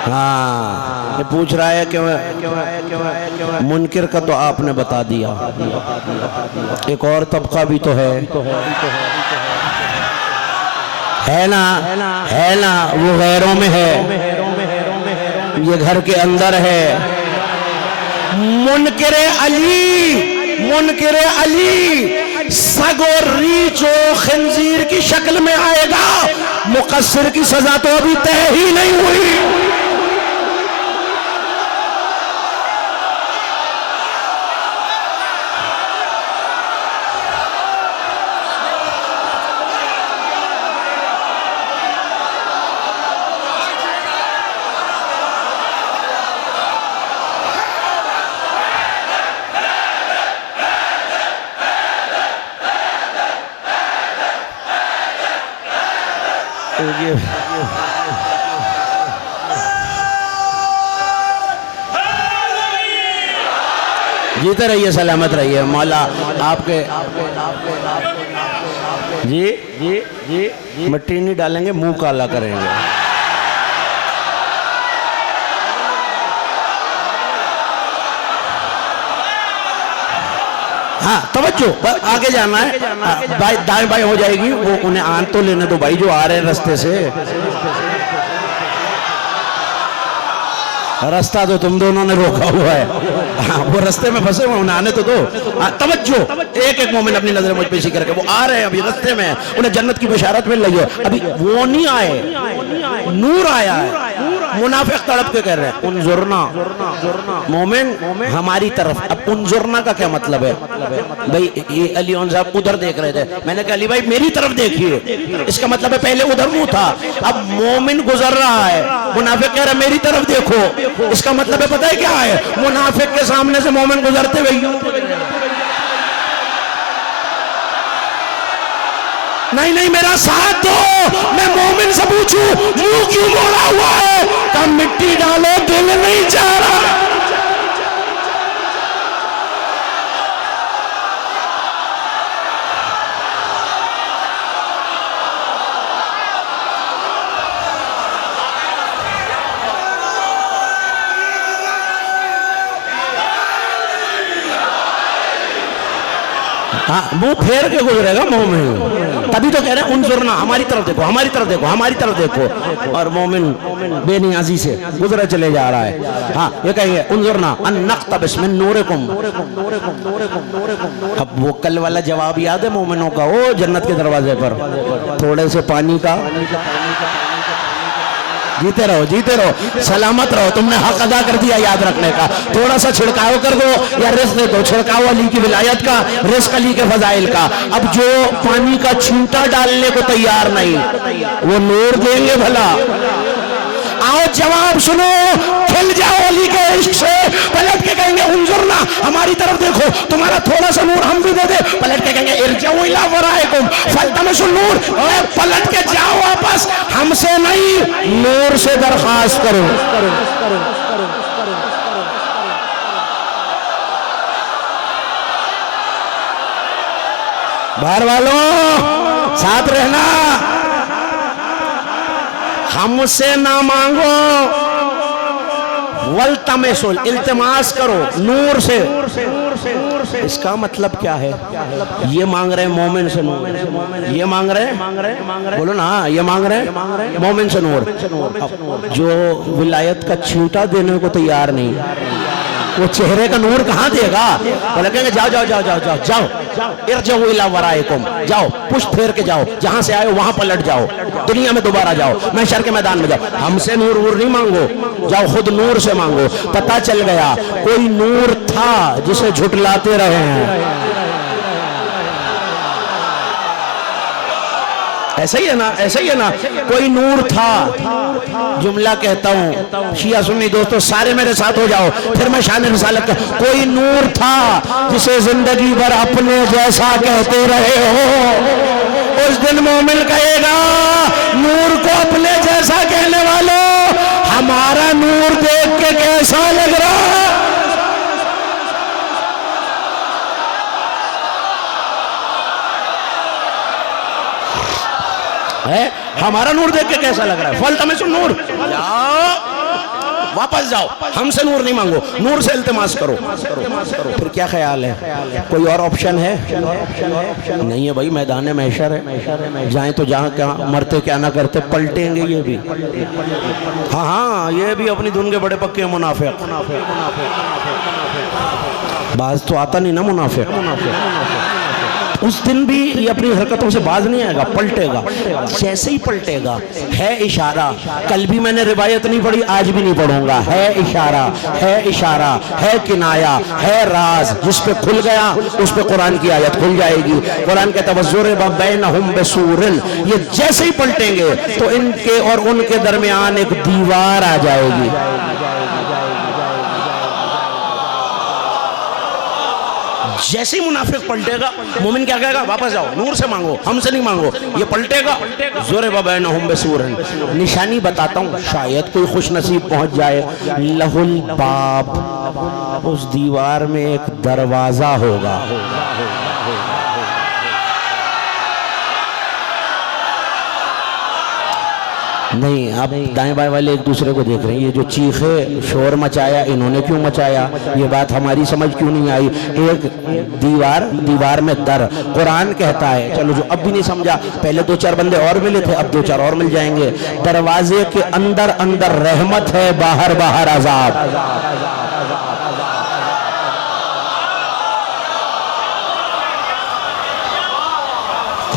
हाँ, ये पूछ रहा है कि मुनकिर का तो आपने बता दिया, एक और तबका भी तो है ना, है ना, वो गैरों में है, ये घर के अंदर है। मुनकिरे अली सग और रीछ और खंजीर की शक्ल में आएगा, मुकस्सिर की सजा तो अभी तय ही नहीं हुई। जीते रहिए, सलामत रहिए, मौला आपके जी जी जी मिट्टी नहीं डालेंगे, मुंह काला करेंगे। हाँ तवज्जो, आगे जाना है भाई, दाएं बाएं हो जाएगी, वो उन्हें आन तो लेने दो भाई, जो आ रहे हैं रास्ते से। रास्ता तो तुम दोनों ने रोका हुआ है, हाँ, वो रास्ते में फंसे हुए, उन्हें आने तो दो। तवज्जो, एक एक मोमिन अपनी नजर मुझ पेशी करके, वो आ रहे हैं अभी रास्ते में, उन्हें जन्नत की बशारत मिल रही है, अभी वो नहीं आए, नूर आया है। मुनाफिक तड़प के कह रहे हैं उनजुरना, मोमिन हमारी तरफ। अब उनजुरना का क्या मतलब है भाई? ये अली साहब उधर देख रहे थे, मैंने कहा अली भाई मेरी तरफ देखिए, इसका मतलब है पहले उधर मुंह था, अब मोमिन गुजर रहा है, मुनाफिक कह रहा है मेरी तरफ देखो, इसका मतलब है पता है क्या है? मुनाफिक के सामने से मोमिन गुजरते हुए नहीं नहीं मेरा साथ दो, मैं मोमिन से पूछूं मुंह क्यों मोड़ा हुआ है? कब मिट्टी डालो, दिल नहीं चाह रहा। हाँ, मुंह फेर के गुजरेगा मोमिन, तभी तो कह रहे हैं उनजुरना, हमारी तरफ देखो, हमारी तरफ देखो, हमारी तरफ देखो, और मोमिन बेनियाजी से गुजरा चले जा रहा है। हाँ, ये कहेंगे उनजुरना अन्नक़्तबिस मिन नूरिकुम। अब वो कल वाला जवाब याद है मोमिनों का, वो जन्नत के दरवाजे पर थोड़े से पानी का, जीते रहो, सलामत रहो, तुमने हक अदा कर दिया याद रखने का। थोड़ा सा छिड़काव कर दो या रिस्क दे दो, छिड़काव अली की विलायत का, रिस्क अली के फजाइल का। अब जो पानी का छींटा डालने को तैयार नहीं, वो नूर देंगे भला। आओ जवाब सुनो, खिल जाओ अली के इश्क से, पलट के कहेंगे उनजुरना, हमारी तरफ देखो, तुम्हारा थोड़ा सा नूर हम भी दे दे। पलट के कहेंगे इरजाऊ इला वराइकुम फल्तमिसु नूर, पलट के जाओ वापस, हमसे नहीं नूर से दरखास्त करो। बाहर वालों साथ रहना, हमसे ना मांगो, वल्तमिसुल इल्तिमास करो नूर से। इसका मतलब क्या है? ये मांग रहे हैं मोमिन से नूर, ये मांग रहे हैं, बोलो ना, ये मांग रहे हैं मोमिन से नूर। जो विलायत का छींटा देने को तैयार नहीं, वो चेहरे का नूर कहाँ देगा? वो लगेंगे जाओ जाओ जाओ जाओ जाओ जाओ, इरजाऊ इला वराइकुम, जाओ पुष्ट फेर के जाओ, जहां से आए वहां पलट जाओ, दुनिया में दोबारा जाओ, महशर के मैदान में जाओ। हमसे नूर वूर नहीं मांगो, जाओ खुद नूर से मांगो। पता चल गया कोई नूर था जिसे झुटलाते रहे हैं। ऐसा ही है ना, ऐसा ही है ना, कोई नूर था। जुमला कहता हूँ शिया सुन्नी दोस्तों सारे मेरे साथ हो जाओ, फिर मैं शान रिसालत का, कोई नूर था जिसे जिंदगी भर अपने जैसा कहते रहे हो। उस दिन मोमिन कहेगा नूर को अपने जैसा कहने वालों, हमारा नूर देख के कैसा लग रहा है? है। हमारा नूर देख के कैसा लग रहा है? फल तमें नूर, जाओ वापस जाओ, हमसे नूर नहीं मांगो, नूर से इल्तिमास करो। फिर क्या ख्याल है? कोई और ऑप्शन है? नहीं है भाई, मैदान महशर है, जाएं तो जहाँ क्या, मरते क्या ना करते पलटेंगे ये भी। हाँ हाँ, ये भी अपनी धुन के बड़े पक्के मुनाफिक। बाज तो आता नहीं ना मुनाफिक। उस दिन भी ये अपनी हरकतों से बाज नहीं आएगा, पलटेगा। जैसे ही पलटेगा, है इशारा। कल भी मैंने रिवायत नहीं पढ़ी, आज भी नहीं पढ़ूंगा। है इशारा, है इशारा, है किनाया, है राज। जिस पे खुल गया उस पे कुरान की आयत खुल जाएगी। कुरान कहता है वज़ुरिबा बैनहुम बिसूरिन। ये जैसे ही पलटेंगे तो इनके और उनके दरमियान एक दीवार आ जाएगी। जैसे ही मुनाफिक पलटेगा, मोमिन क्या कहेगा? वापस जाओ, नूर से मांगो, हमसे नहीं मांगो। ये पलटेगा, ज़ुरिबा बैनहुम बिसूरिन। निशानी बताता हूँ, शायद कोई खुश नसीब पहुंच जाए। लहुल बाब, उस दीवार में एक दरवाजा होगा। नहीं, अब दाएं बाएं वाले एक दूसरे को देख रहे हैं। ये जो चीखे शोर मचाया, इन्होंने क्यों मचाया? ये बात हमारी समझ क्यों नहीं आई? एक दीवार, दीवार में दर। कुरान कहता है, चलो जो अब भी नहीं समझा, पहले 2-4 बंदे और मिले थे, अब 2-4 और मिल जाएंगे। दरवाजे के अंदर अंदर रहमत है, बाहर बाहर अजाब।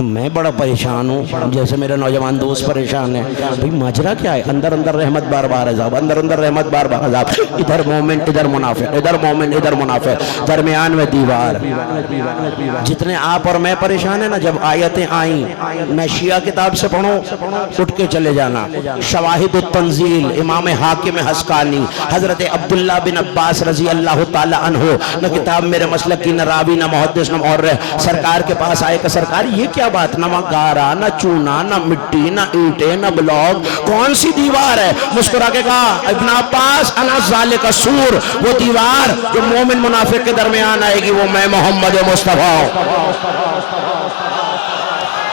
मैं बड़ा परेशान हूँ, जैसे मेरे नौजवान दोस्त परेशान है। भाई माजरा क्या है? अंदर अंदर रहमत, बार बार अज़ाब, अंदर अंदर रहमत, बार बार अज़ाब। इधर मोमिन, इधर मुनाफिक, इधर मोमिन, इधर मुनाफिक, दरमियान में दीवार। जितने आप और मैं परेशान है ना, जब आयतें आई, मैं शिया किताब से पढ़ूं, उठ के चले जाना। शवाहिद तंजील, इमाम हाकिम हस्कानी, हजरत अब्दुल्ला बिन अब्बास रजी अल्लाह ताला अन्हु, न किताब मेरे मसलक की, न रावी, न मुहद्दिस, न और सरकार के पास आए कि सरकार ये क्या बात? न गारा, न चूना, न मिट्टी, न ईंटें, न ब्लॉक, कौन सी दीवार है? मुस्कुरा के कहा इब्न अब्बास, अना ज़ालिका सूर, वो दीवार जो मोमिन मुनाफिक के दरमियान आएगी, वो मैं मोहम्मद मुस्तफा।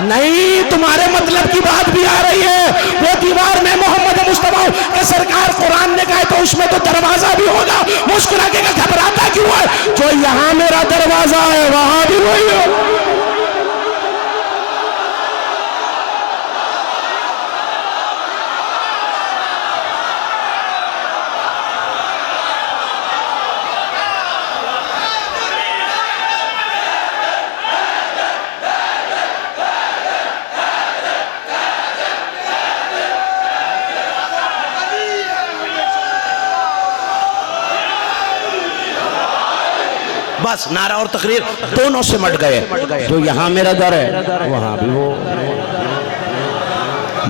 नहीं, तुम्हारे मतलब की बात भी आ रही है। वो दीवार में मोहम्मद मुस्तफा के सरकार कुरान ने कहा तो उसमें तो दरवाजा भी होगा। मुस्कुरा के घबराता क्यों है? जो यहाँ मेरा दरवाजा है वहां भी वही है। बस नारा और तकरीर दोनों से मट गए। जो यहाँ मेरा दर है वहाँ भी वो।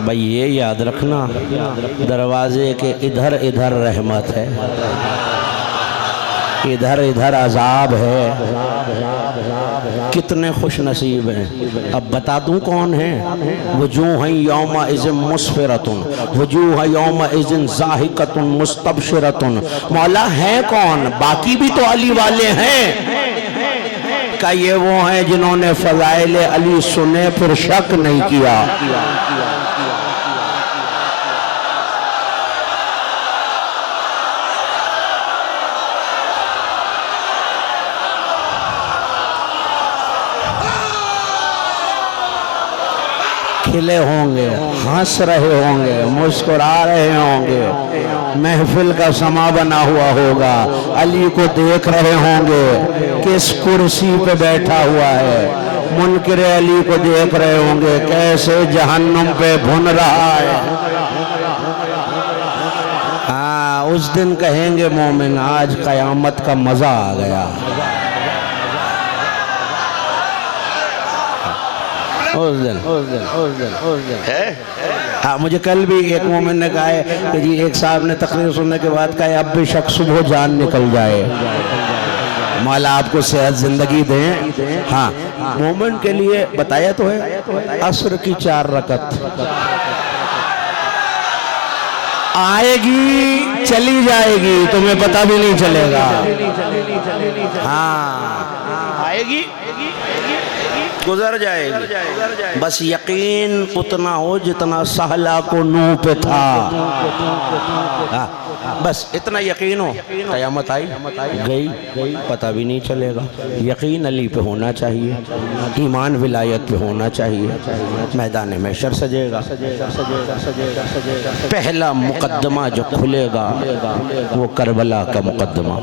भाई ये याद रखना, दरवाजे के इधर इधर रहमत है, इधर इधर अजाब है। कितने खुश नसीब हैं। अब बता दूं कौन है? वजूह यौमा इज़िन मुस्फिरतुन, वजूह यौमा इज़िन ज़ाहिकतुन मुस्तबशिरतुन। मौला है कौन? बाकी भी तो अली वाले हैं। का ये वो हैं जिन्होंने फ़ज़ाइल अली सुने फिर शक नहीं किया। खिले होंगे, हंस रहे होंगे, मुस्कुरा रहे होंगे, महफिल का समा बना हुआ होगा, अली को देख रहे होंगे किस कुर्सी पे बैठा हुआ है, मुनकिर अली को देख रहे होंगे कैसे जहन्नुम पे भुन रहा है। हाँ, उस दिन कहेंगे मोमिन आज कयामत का मजा आ गया। उस दिन है। हाँ, मुझे कल भी एक मोमिन ने कहा है कि जी एक साहब ने तकरीर सुनने के बाद कहा अब भी शक सुबह जान निकल जाए। मौला आपको सेहत जिंदगी दें। हाँ, मोमिन के लिए बताया तो है असर की 4 रकत आएगी चली जाएगी, तुम्हें पता भी नहीं चलेगा। हाँ, आएगी गुजर जाएगी। बस यकीन उतना हो जितना सहला को नूह पे था। बस इतना यकीन हो, क़यामत आई गई पता भी नहीं चलेगा। यकीन अली पे होना चाहिए, ईमान विलायत पे होना चाहिए। मैदान महशर सजेगा। पहला मुकद्दमा जो खुलेगा वो करबला का मुकद्दमा।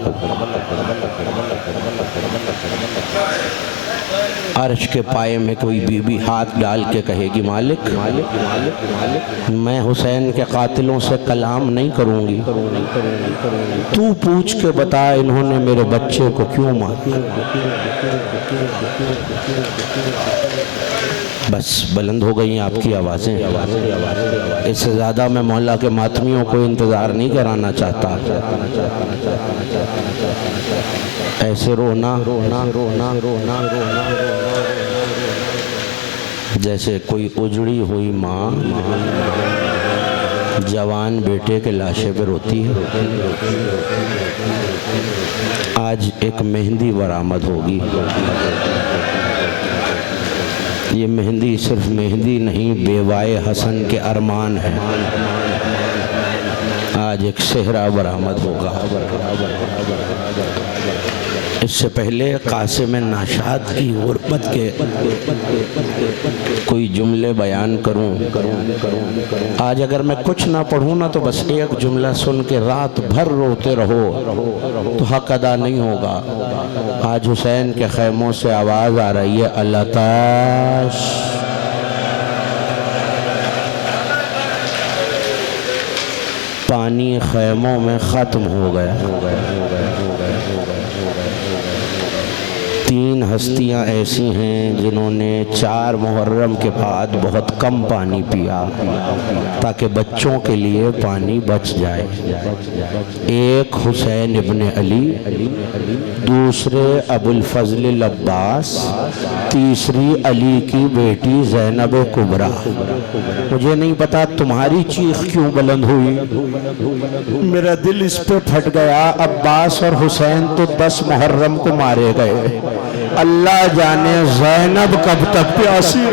अर्श के पाए में कोई बीबी हाथ डाल के कहेगी, मालिक मैं हुसैन के कातिलों से कलाम नहीं करूंगी, तू पूछ के बता इन्होंने मेरे बच्चे को क्यों मारा। बस बुलंद हो गई आपकी आवाज़ें। इससे ज़्यादा मैं मौला के मातमियों को इंतज़ार नहीं कराना चाहता। ऐसे रोना रोना रोना रोना रोना जैसे कोई उजड़ी हुई माँ जवान बेटे के लाशे पे रोती है। आज एक मेहंदी बरामद होगी। ये मेहंदी सिर्फ मेहंदी नहीं, बेवाए हसन के अरमान है। आज एक सेहरा बरामद होगा। इससे पहले कासिम नाशाद की गुर्बत के कोई जुमले बयान करूं। आज अगर मैं कुछ ना पढ़ूं ना तो बस एक जुमला सुन के रात भर रोते रहो तो हक अदा नहीं होगा। आज हुसैन के खैमों से आवाज़ आ रही है, अल्लाह ताश पानी खैमों में ख़त्म हो गया। तीन हस्तियां ऐसी हैं जिन्होंने 4 मुहर्रम के बाद बहुत कम पानी पिया ताकि बच्चों के लिए पानी बच जाए। एक हुसैन इब्ने अली, दूसरे अबुल फजल अब्बास, तीसरी अली की बेटी ज़ैनब कुबरा। मुझे नहीं पता तुम्हारी चीख क्यों बुलंद हुई, मेरा दिल इस पे फट गया। अब्बास और हुसैन तो 10 मुहर्रम को मारे गए, अल्लाह जाने ज़ैनब कब तक प्यासी।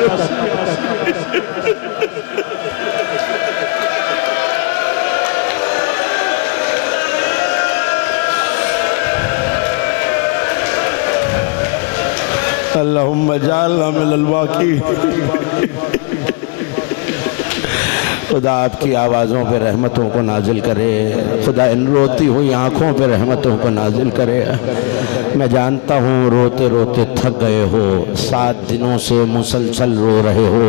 अल्लाहुम्मा जअलना मिनल वाक़ी। खुदा आपकी आवाज़ों पे रहमतों को नाजिल करे। खुदा इन रोती हुई आँखों पे रहमतों को नाजिल करे। मैं जानता हूँ रोते रोते थक गए हो, 7 दिनों से मुसलसल रो रहे हो।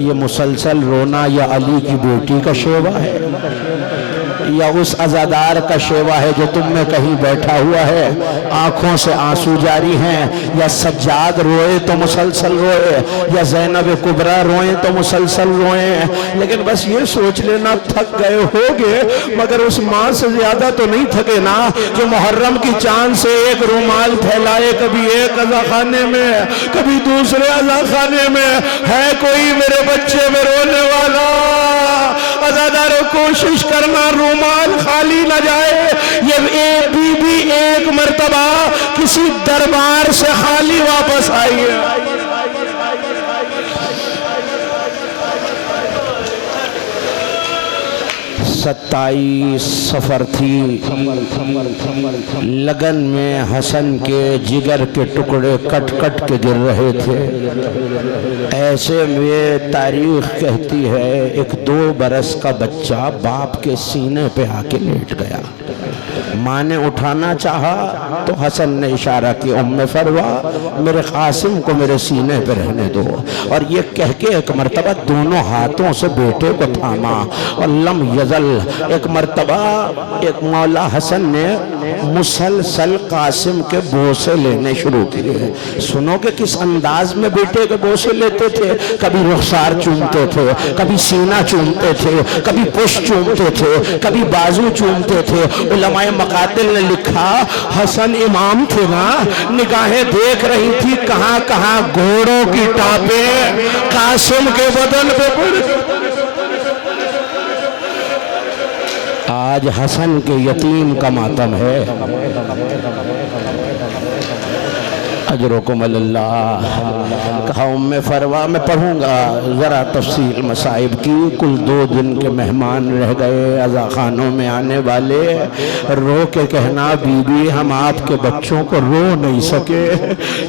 ये मुसलसल रोना या अली की बेटी का शेवा है या उस अज़ादार का शेवा है जो तुम में कहीं बैठा हुआ है, आंखों से आंसू जारी हैं। या सज्जाद रोए तो मुसलसल रोए, या ज़ैनब कुबरा रोए तो मुसलसल रोए। लेकिन बस ये सोच लेना थक गए होगे, मगर उस माँ से ज्यादा तो नहीं थके ना जो मुहर्रम की चांद से एक रुमाल फैलाए, कभी एक अज़ा खाने में कभी दूसरे अज़ा खाने में। है कोई मेरे बच्चे में रोने वाला? अज़ादारों कोशिश करना रुमाल खाली न जाए। ये एक बीबी एक मर्तबा किसी दरबार से खाली वापस आई है। 27 सफ़र थी। लगन में हसन के जिगर के टुकड़े कट कट के गिर रहे थे। ऐसे में तारीख कहती है एक 2 बरस का बच्चा बाप के सीने पे आके लेट गया। माँ ने उठाना चाहा तो हसन ने इशारा किया, उम्मे फरवा मेरे कासिम को मेरे सीने पे रहने दो। और ये कह के एक मर्तबा दोनों हाथों से बेटे को थामा और लम यजल एक मर्तबा एक मौला हसन ने मुसलसल कासिम के बोसे लेने शुरू किए। सुनो कि किस अंदाज में बेटे के बोसे लेते थे। कभी रुखसार चूमते थे, कभी सीना चूमते थे, कभी पुष्ट चूमते थे, कभी बाजू चूमते थे। उलमाए मकातिल ने लिखा हसन इमाम थे ना, निगाहें देख रही थी कहां कहां घोड़ों की टापें कासिम के बदन पे पड़। आज हसन के यतीम का मातम है। अजरुकुम अल्लाह। कहा उम्मे फरवा मैं पढ़ूंगा ज़रा तफसील मसाइब की। कुल 2 दिन के मेहमान रह गए अज़ा खानों में आने वाले। रो के कहना बीबी हम आपके बच्चों को रो नहीं सके,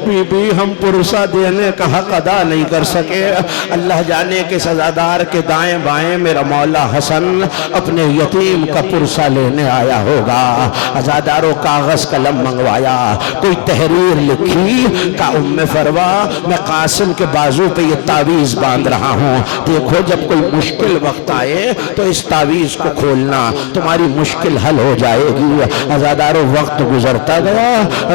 बीबी हम पुरसा देने का हक अदा नहीं कर सके। अल्लाह जाने के सजादार के दाएं बाएं मेरा मौला हसन अपने यतीम का पुरसा लेने आया होगा। अजादारों कागज कलम मंगवाया, कोई तहरीर लिखी का उम्मे फरवा मैं कासिम के बाजू पे ये तावीज बांध रहा हूँ, देखो जब कोई मुश्किल वक्त आए तो इस तावीज को खोलना, तुम्हारी मुश्किल हल हो जाएगी। अजादारों वक्त गुजरता गया,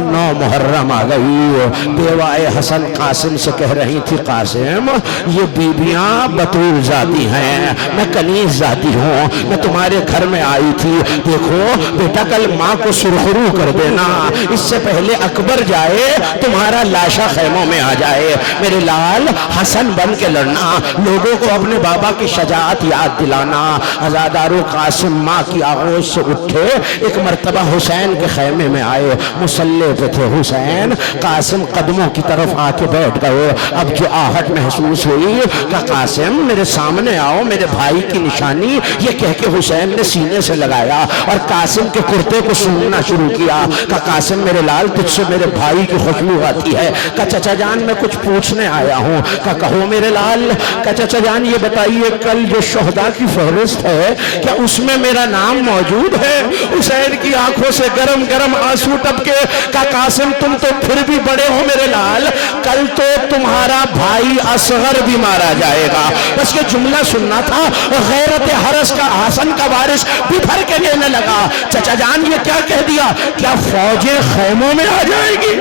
9 मुहर्रम आ गई। बेवाए हसन कासिम से कह रही थी कासिम ये बीबियां बतूल जाती हैं, मैं कनीज जाती हूँ, मैं तुम्हारे घर में आई थी, देखो बेटा कल माँ को सुरखरू कर देना, इससे पहले अकबर जाए तुम्हारा लाशा खैमों में आ जाए। मेरे लाल हसन बन के लड़ना, लोगों को अपने बाबा की शजाअत याद दिलाना। अजादारों कासिम माँ की आगोश से उठे, एक मर्तबा हुसैन के खैमे में आए, मुसल्ले पे थे हुसैन। कासिम कदमों की तरफ आके बैठ गए। अब जो आहट महसूस हुई का कासिम मेरे सामने आओ, मेरे भाई की निशानी, ये कह के हुसैन ने सीने से लगाया और कासिम के कुर्ते को सूंघना शुरू किया। का कासिम मेरे लाल तुझसे मेरे भाई की खुशबू आती है। का चचा जान मैं कुछ पूछने आया हूँ। का कहो मेरे लाल। का चचा जान ये बताइए कल जो शोहदा की फहरिस्त है क्या उसमें मेरा नाम मौजूद है? हुसैन की आंखों से गरम गरम आंसू टपके। का कासिम तुम तो फिर भी बड़े हो मेरे लाल, कल तो तुम्हारा भाई असगर भी मारा जाएगा। बस ये जुमला सुनना था और गैरत हरस का हसन का वारिस बिफर के लेने लगा। चचा जान ये क्या कह दिया? क्या फौजें खैमों में आ जाएगी?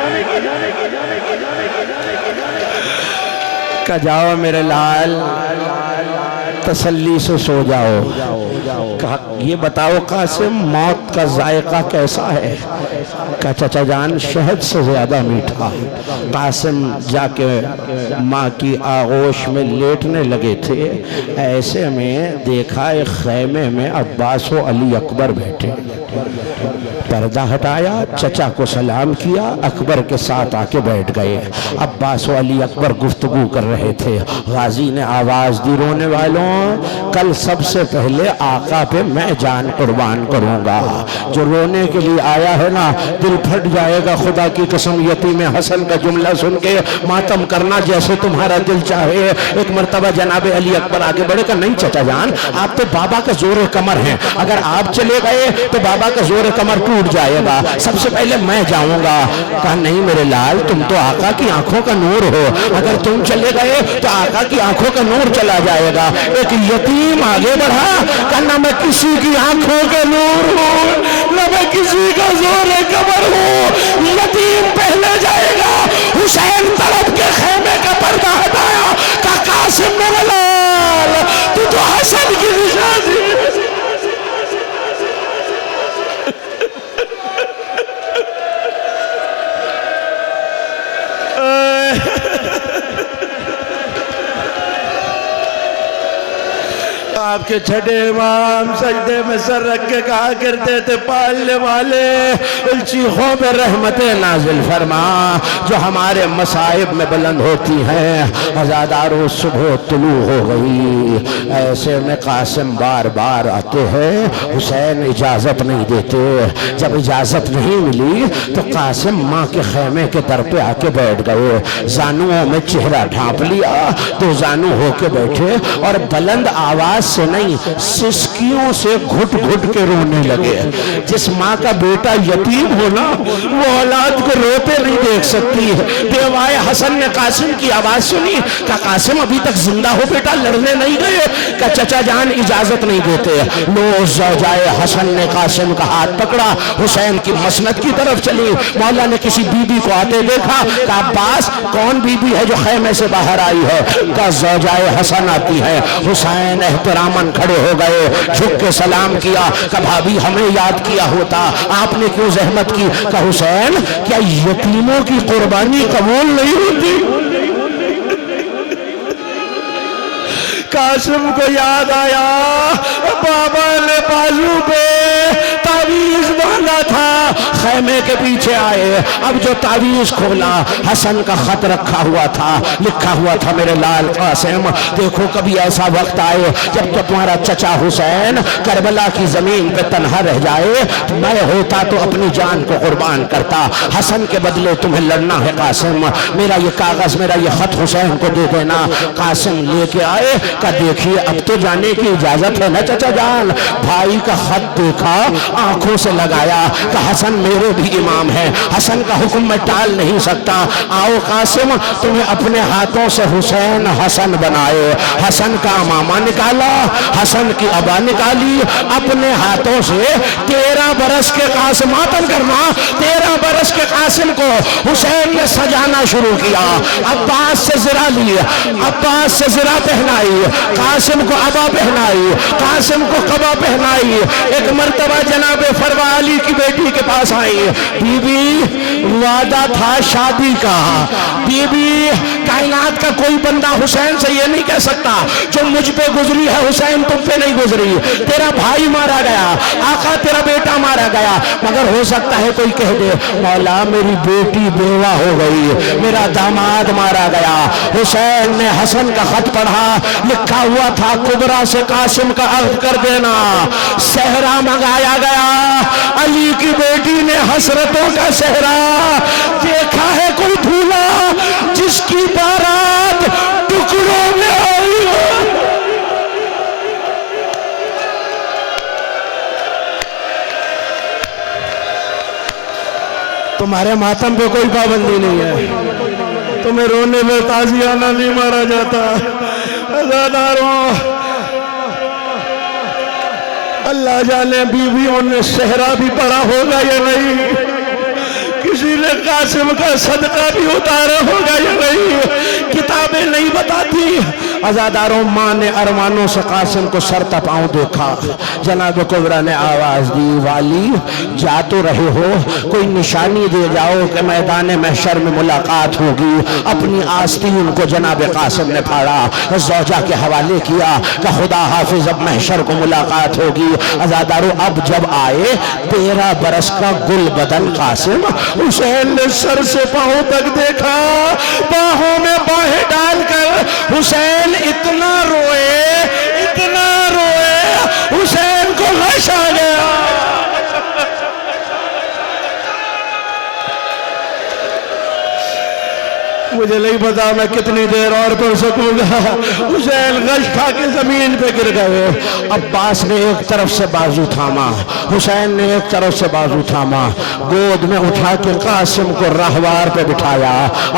का जाओ मेरे लाल तसल्ली से सो जाओ। कहा ये बताओ कासिम मौत का जायका कैसा है? का चचा जान शहद से ज्यादा मीठा। कासिम जाके माँ की आगोश में लेटने लगे थे, ऐसे में देखा एक खैमे में अब्बास व अली अकबर बैठे। पर्दा हटाया, चचा को सलाम किया, अकबर के साथ आके बैठ गए। अब्बास व अली अकबर गुफ्तगू कर रहे थे। गाजी ने आवाज दी रोने वालों कल सबसे पहले आका पे मैं जान कुर्बान करूंगा। जो रोने के लिए आया है ना दिल फट जाएगा, खुदा की कसम यतीम हसन का जुमला सुन के मातम करना जैसे तुम्हारा दिल चाहे। एक मर्तबा जनाबे अली अकबर आगे बढ़े का नहीं चचा जान आप तो बाबा का जोर कमर हैं, अगर आप चले गए तो बाबा का जोर कमर टूट जाएगा, सबसे पहले मैं जाऊंगा। कहा नहीं मेरे लाल तुम तो आका की आंखों का नूर हो, अगर तुम चले गए तो आका की आंखों का नूर चला जाएगा। एक यतीम आगे बढ़ा, कहना मैं किसी की आंखों का नूर हूँ न मैं किसी का जोर कमर हूँ। यतीम पहले जाएगा। हुसैन तड़प के खेमे का पर्दा हटाया। का कासिम मेरे लाल तू तो हसन की निशानी। आपके छठे इमाम सजदे में सर रख के कहा करते थे पालने वाले इन चीखों पे रहमतें नाजिल फरमा जो हमारे मसाइब में बुलंद होती हैं। आज़ादारों सुबह तुलू हो गई, ऐसे में कासिम बार बार आते हैं, हुसैन इजाज़त नहीं देते। जब इजाज़त नहीं मिली तो कासिम माँ के खैमे के दर पे आके बैठ गए, जानुओं में चेहरा ढांप लिया, तो जानू होके बैठे और बुलंद आवाज से नहीं सिसकियों से घुट घुट के रोने लगे। जिस माँ का बेटा यतीम हो ना वो औलाद को रोते नहीं देख सकती है। बेवाए हसन ने कासिम की आवाज सुनी, का कासिम अभी तक जिंदा हो बेटा, लड़ने नहीं गए? का चचा जान इजाजत नहीं देते। लो ज़ौजाए हसन ने कासिम का हाथ पकड़ा, हुसैन की मसनद की तरफ चली। मौला ने किसी बीबी को आते देखा, का अब्बास कौन बीबी है जो खैमे से बाहर आई है? का ज़ौजाए हसन आती है। हुसैन एहतरामन खड़े हो गए, झुक के सलाम किया। का भाभी हमें याद किया होता, आपने क्यों जहमत की? का हुसैन क्या यतीमों की कुर्बानी कबूल नहीं होती? कासिम को याद आया बाबा ने बाजू पे तावीज बांधा था, खैमे के पीछे आए। अब जो तावीज खोला, हसन का खत रखा हुआ था, लिखा हुआ था, मेरे लाल कासिम देखो कभी ऐसा वक्त आए जब तुम्हारा चचा हुसैन करबला की जमीन पे तन्हा रह जाए, मैं होता तो अपनी जान को कुर्बान करता, हसन के बदले तुम्हें लड़ना है कासिम, मेरा ये कागज, मेरा ये खत हुसैन को दे देना। कासिम लेके आए, का देखिए अब तो जाने की इजाजत है ना चचा जान। भाई का खत देखा, आंखों से लगाया, का हसन मेरे भी इमाम है, हसन का हुक्म मैं टाल नहीं सकता। आओ कासिम, तुम्हें अपने हाथों से हुसैन हसन बनाए। हसन का मामा निकाला, हसन की अबा निकाली, अपने हाथों से 13 बरस के कासिम, मातम करना, 13 बरस के कासिम को हुसैन ने सजाना शुरू किया। अब्बास से ज़रा ली, अब्बास से ज़रा पहनाई, कासिम को अबा पहनाई, कासिम को कबा पहनाई। एक मर्तबा जनाबे फरवा अली की बेटी के पास आई, बीबी वादा था शादी का, बीबी कायनात का कोई बंदा हुसैन से ये नहीं कह सकता जो मुझ पे गुजरी है हुसैन तुम पे नहीं गुजरी, तेरा भाई मारा गया, आका तेरा बेटा मारा गया, मगर हो सकता है कोई कह दे मौला मेरी बेटी बेवा हो गई, मेरा दामाद मारा गया। हुसैन ने हसन का खत पढ़ा, लिखा हुआ था कुबरा से कासिम का अहद कर देना, सहरा मंगाया गया। अली की बेटी ने हसरतों का सहरा देखा है कोई भूला जिसकी बारात टुकड़ों में आई हो। तुम्हारे मातम पे कोई पाबंदी नहीं है, तुम्हें रोने में ताजियाना नहीं मारा जाता। अज़ादारों, अल्लाह जाने बीवियों ने सहरा भी पढ़ा होगा या नहीं, किसी ने कासिम का सदका भी उतारा होगा या नहीं, किताबें नहीं बताती। अज़ादारों, माँ ने अरमानों से कासिम को सर तपाऊं देखा। जनाब कुबरा ने आवाज दी, वाली जा तो रहे हो, कोई निशानी दे जाओ कि मैदान महशर में मुलाकात होगी। अपनी आस्तीन को जनाब कासिम ने फाड़ा, ज़ौजा के हवाले किया कि खुदा हाफिज अब महशर को मुलाकात होगी। अज़ादारों, अब जब आए 13 बरस का गुल बदन कासिम, हुसैन ने सर से पांव तक देखा, बाहों में बाहें डालकर हुसैन इतना रोए, हुसैन को गश आ गया। मुझे नहीं पता मैं कितनी देर और पढ़ सकूंगा। हुसैन गश खा के जमीन पे गिर गए। अब्बास ने एक तरफ से बाजू थामा, हुसैन ने एक तरफ से बाजू थामा, गोद में उठा के कासिम को राहवार पे बिठाया।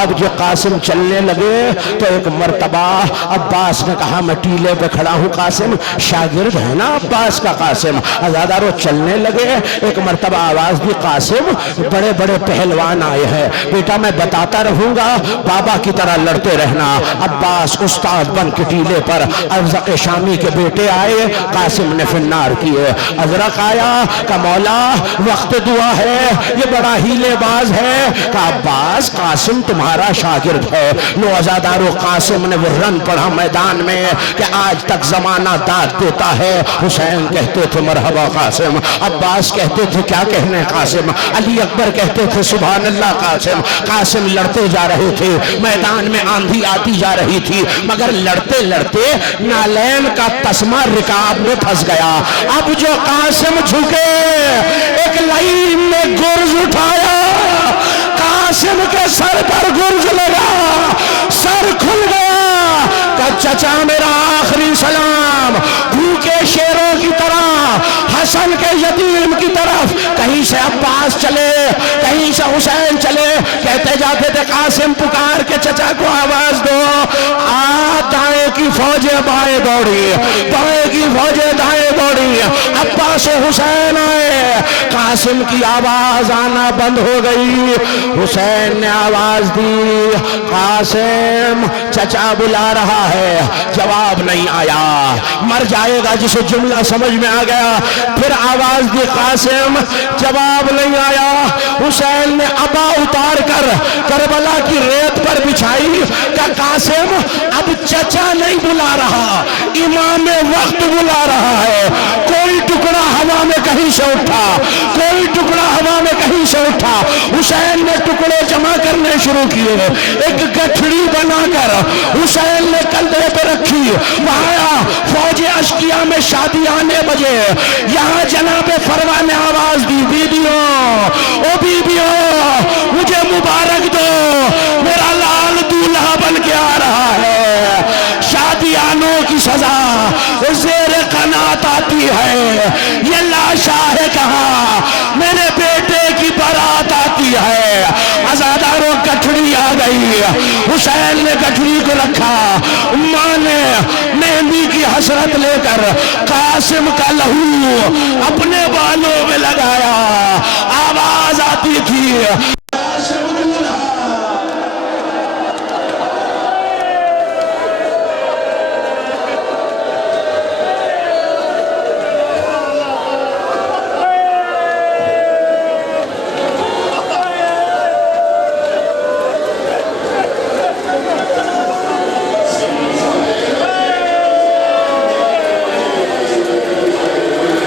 अब जो कासिम चलने लगे तो एक मर्तबा अब्बास ने कहा, मैं टीले पे खड़ा हूँ, कासिम शागिर्द है ना अब्बास का कासिम। अज़ादारों, चलने लगे, एक मर्तबा आवाज दी, कासिम बड़े बड़े पहलवान आए हैं, बेटा मैं बताता रहूंगा, बाबा की तरह लड़ते रहना। अब्बास उस्ताद बन के टीले पर, अज़रक शामी के बेटे आए, कासिम ने फिन्नार किए। अज़रक आया का मौला वक्त दुआ है, ये बड़ा हीलेबाज है। का अब्बास कासिम तुम्हारा शागिर्द है। लो अज़ादारों, कासिम ने वो रन पढ़ा मैदान में कि आज तक जमाना दाद देता है। हुसैन कहते थे मरहबा कासिम, अब्बास कहते थे क्या कहने कासिम, अली अकबर कहते थे सुभान अल्लाह कासिम। कासिम लड़ते जा रहे थे, मैदान में आंधी आती जा रही थी, मगर लड़ते लड़ते नालैन का तस्मा रिकाब में फंस गया। अब जो कासिम झुके, एक लाइन में गुर्ज उठाया, कासिम के सर पर गुर्ज लगा, सर खुल गया। का चचा मेरा आखिरी सलाम, भूखे शेरों की तरह, हसन के यतीम की तरफ, कहीं से अब्बास चले, कहीं से हुसैन चले, कहते जाते थे कासिम पुकार के चचा को आवाज दो, दाएं की फौजें बाएं दौड़ी, बाएं की फौजें दाएं दौड़ी, अब्बास हुसैन आए, कासिम की आवाज आना बंद हो गई। हुसैन ने आवाज दी, कासिम चचा बुला रहा है, जवाब नहीं आया, मर जाएगा जिसे जुमला समझ में आ गया। फिर आवाज दी, कासिम जवाब नहीं आया। हुसैन ने अबा उतार कर करबला की रेत पर पर बिछाई का कासिम अब चचा नहीं बुला रहा, इमाम वक्त बुला रहा है। कोई टुकड़ा हवा में कहीं से उठा, कोई टुकड़ा हवा में कहीं से उठा। हुसैन ने टुकड़े जमा करने शुरू किए, एक गठड़ी बनाकर हुसैन ने कंधे पे रखी। वहां फौज अश्किया में शादी आने बजे, यहाँ जनाबे फरवा ने आवाज दी, बीबियों ओ बीबियों मुझे मुबारक दो, मेरा लाल दूल्हा बन के आ रहा है। शादियानों की सजा ज़ेरे क़नात आती है, ये लाशा है कहाँ, मेरे बेटे की बारात आती है। अज़ादारों गठड़ी आ गई, हुसैन ने गठड़ी को रखा। माँ ने मेहंदी की हसरत लेकर कासिम का लहू अपने बालों में लगाया। आवाज आती थी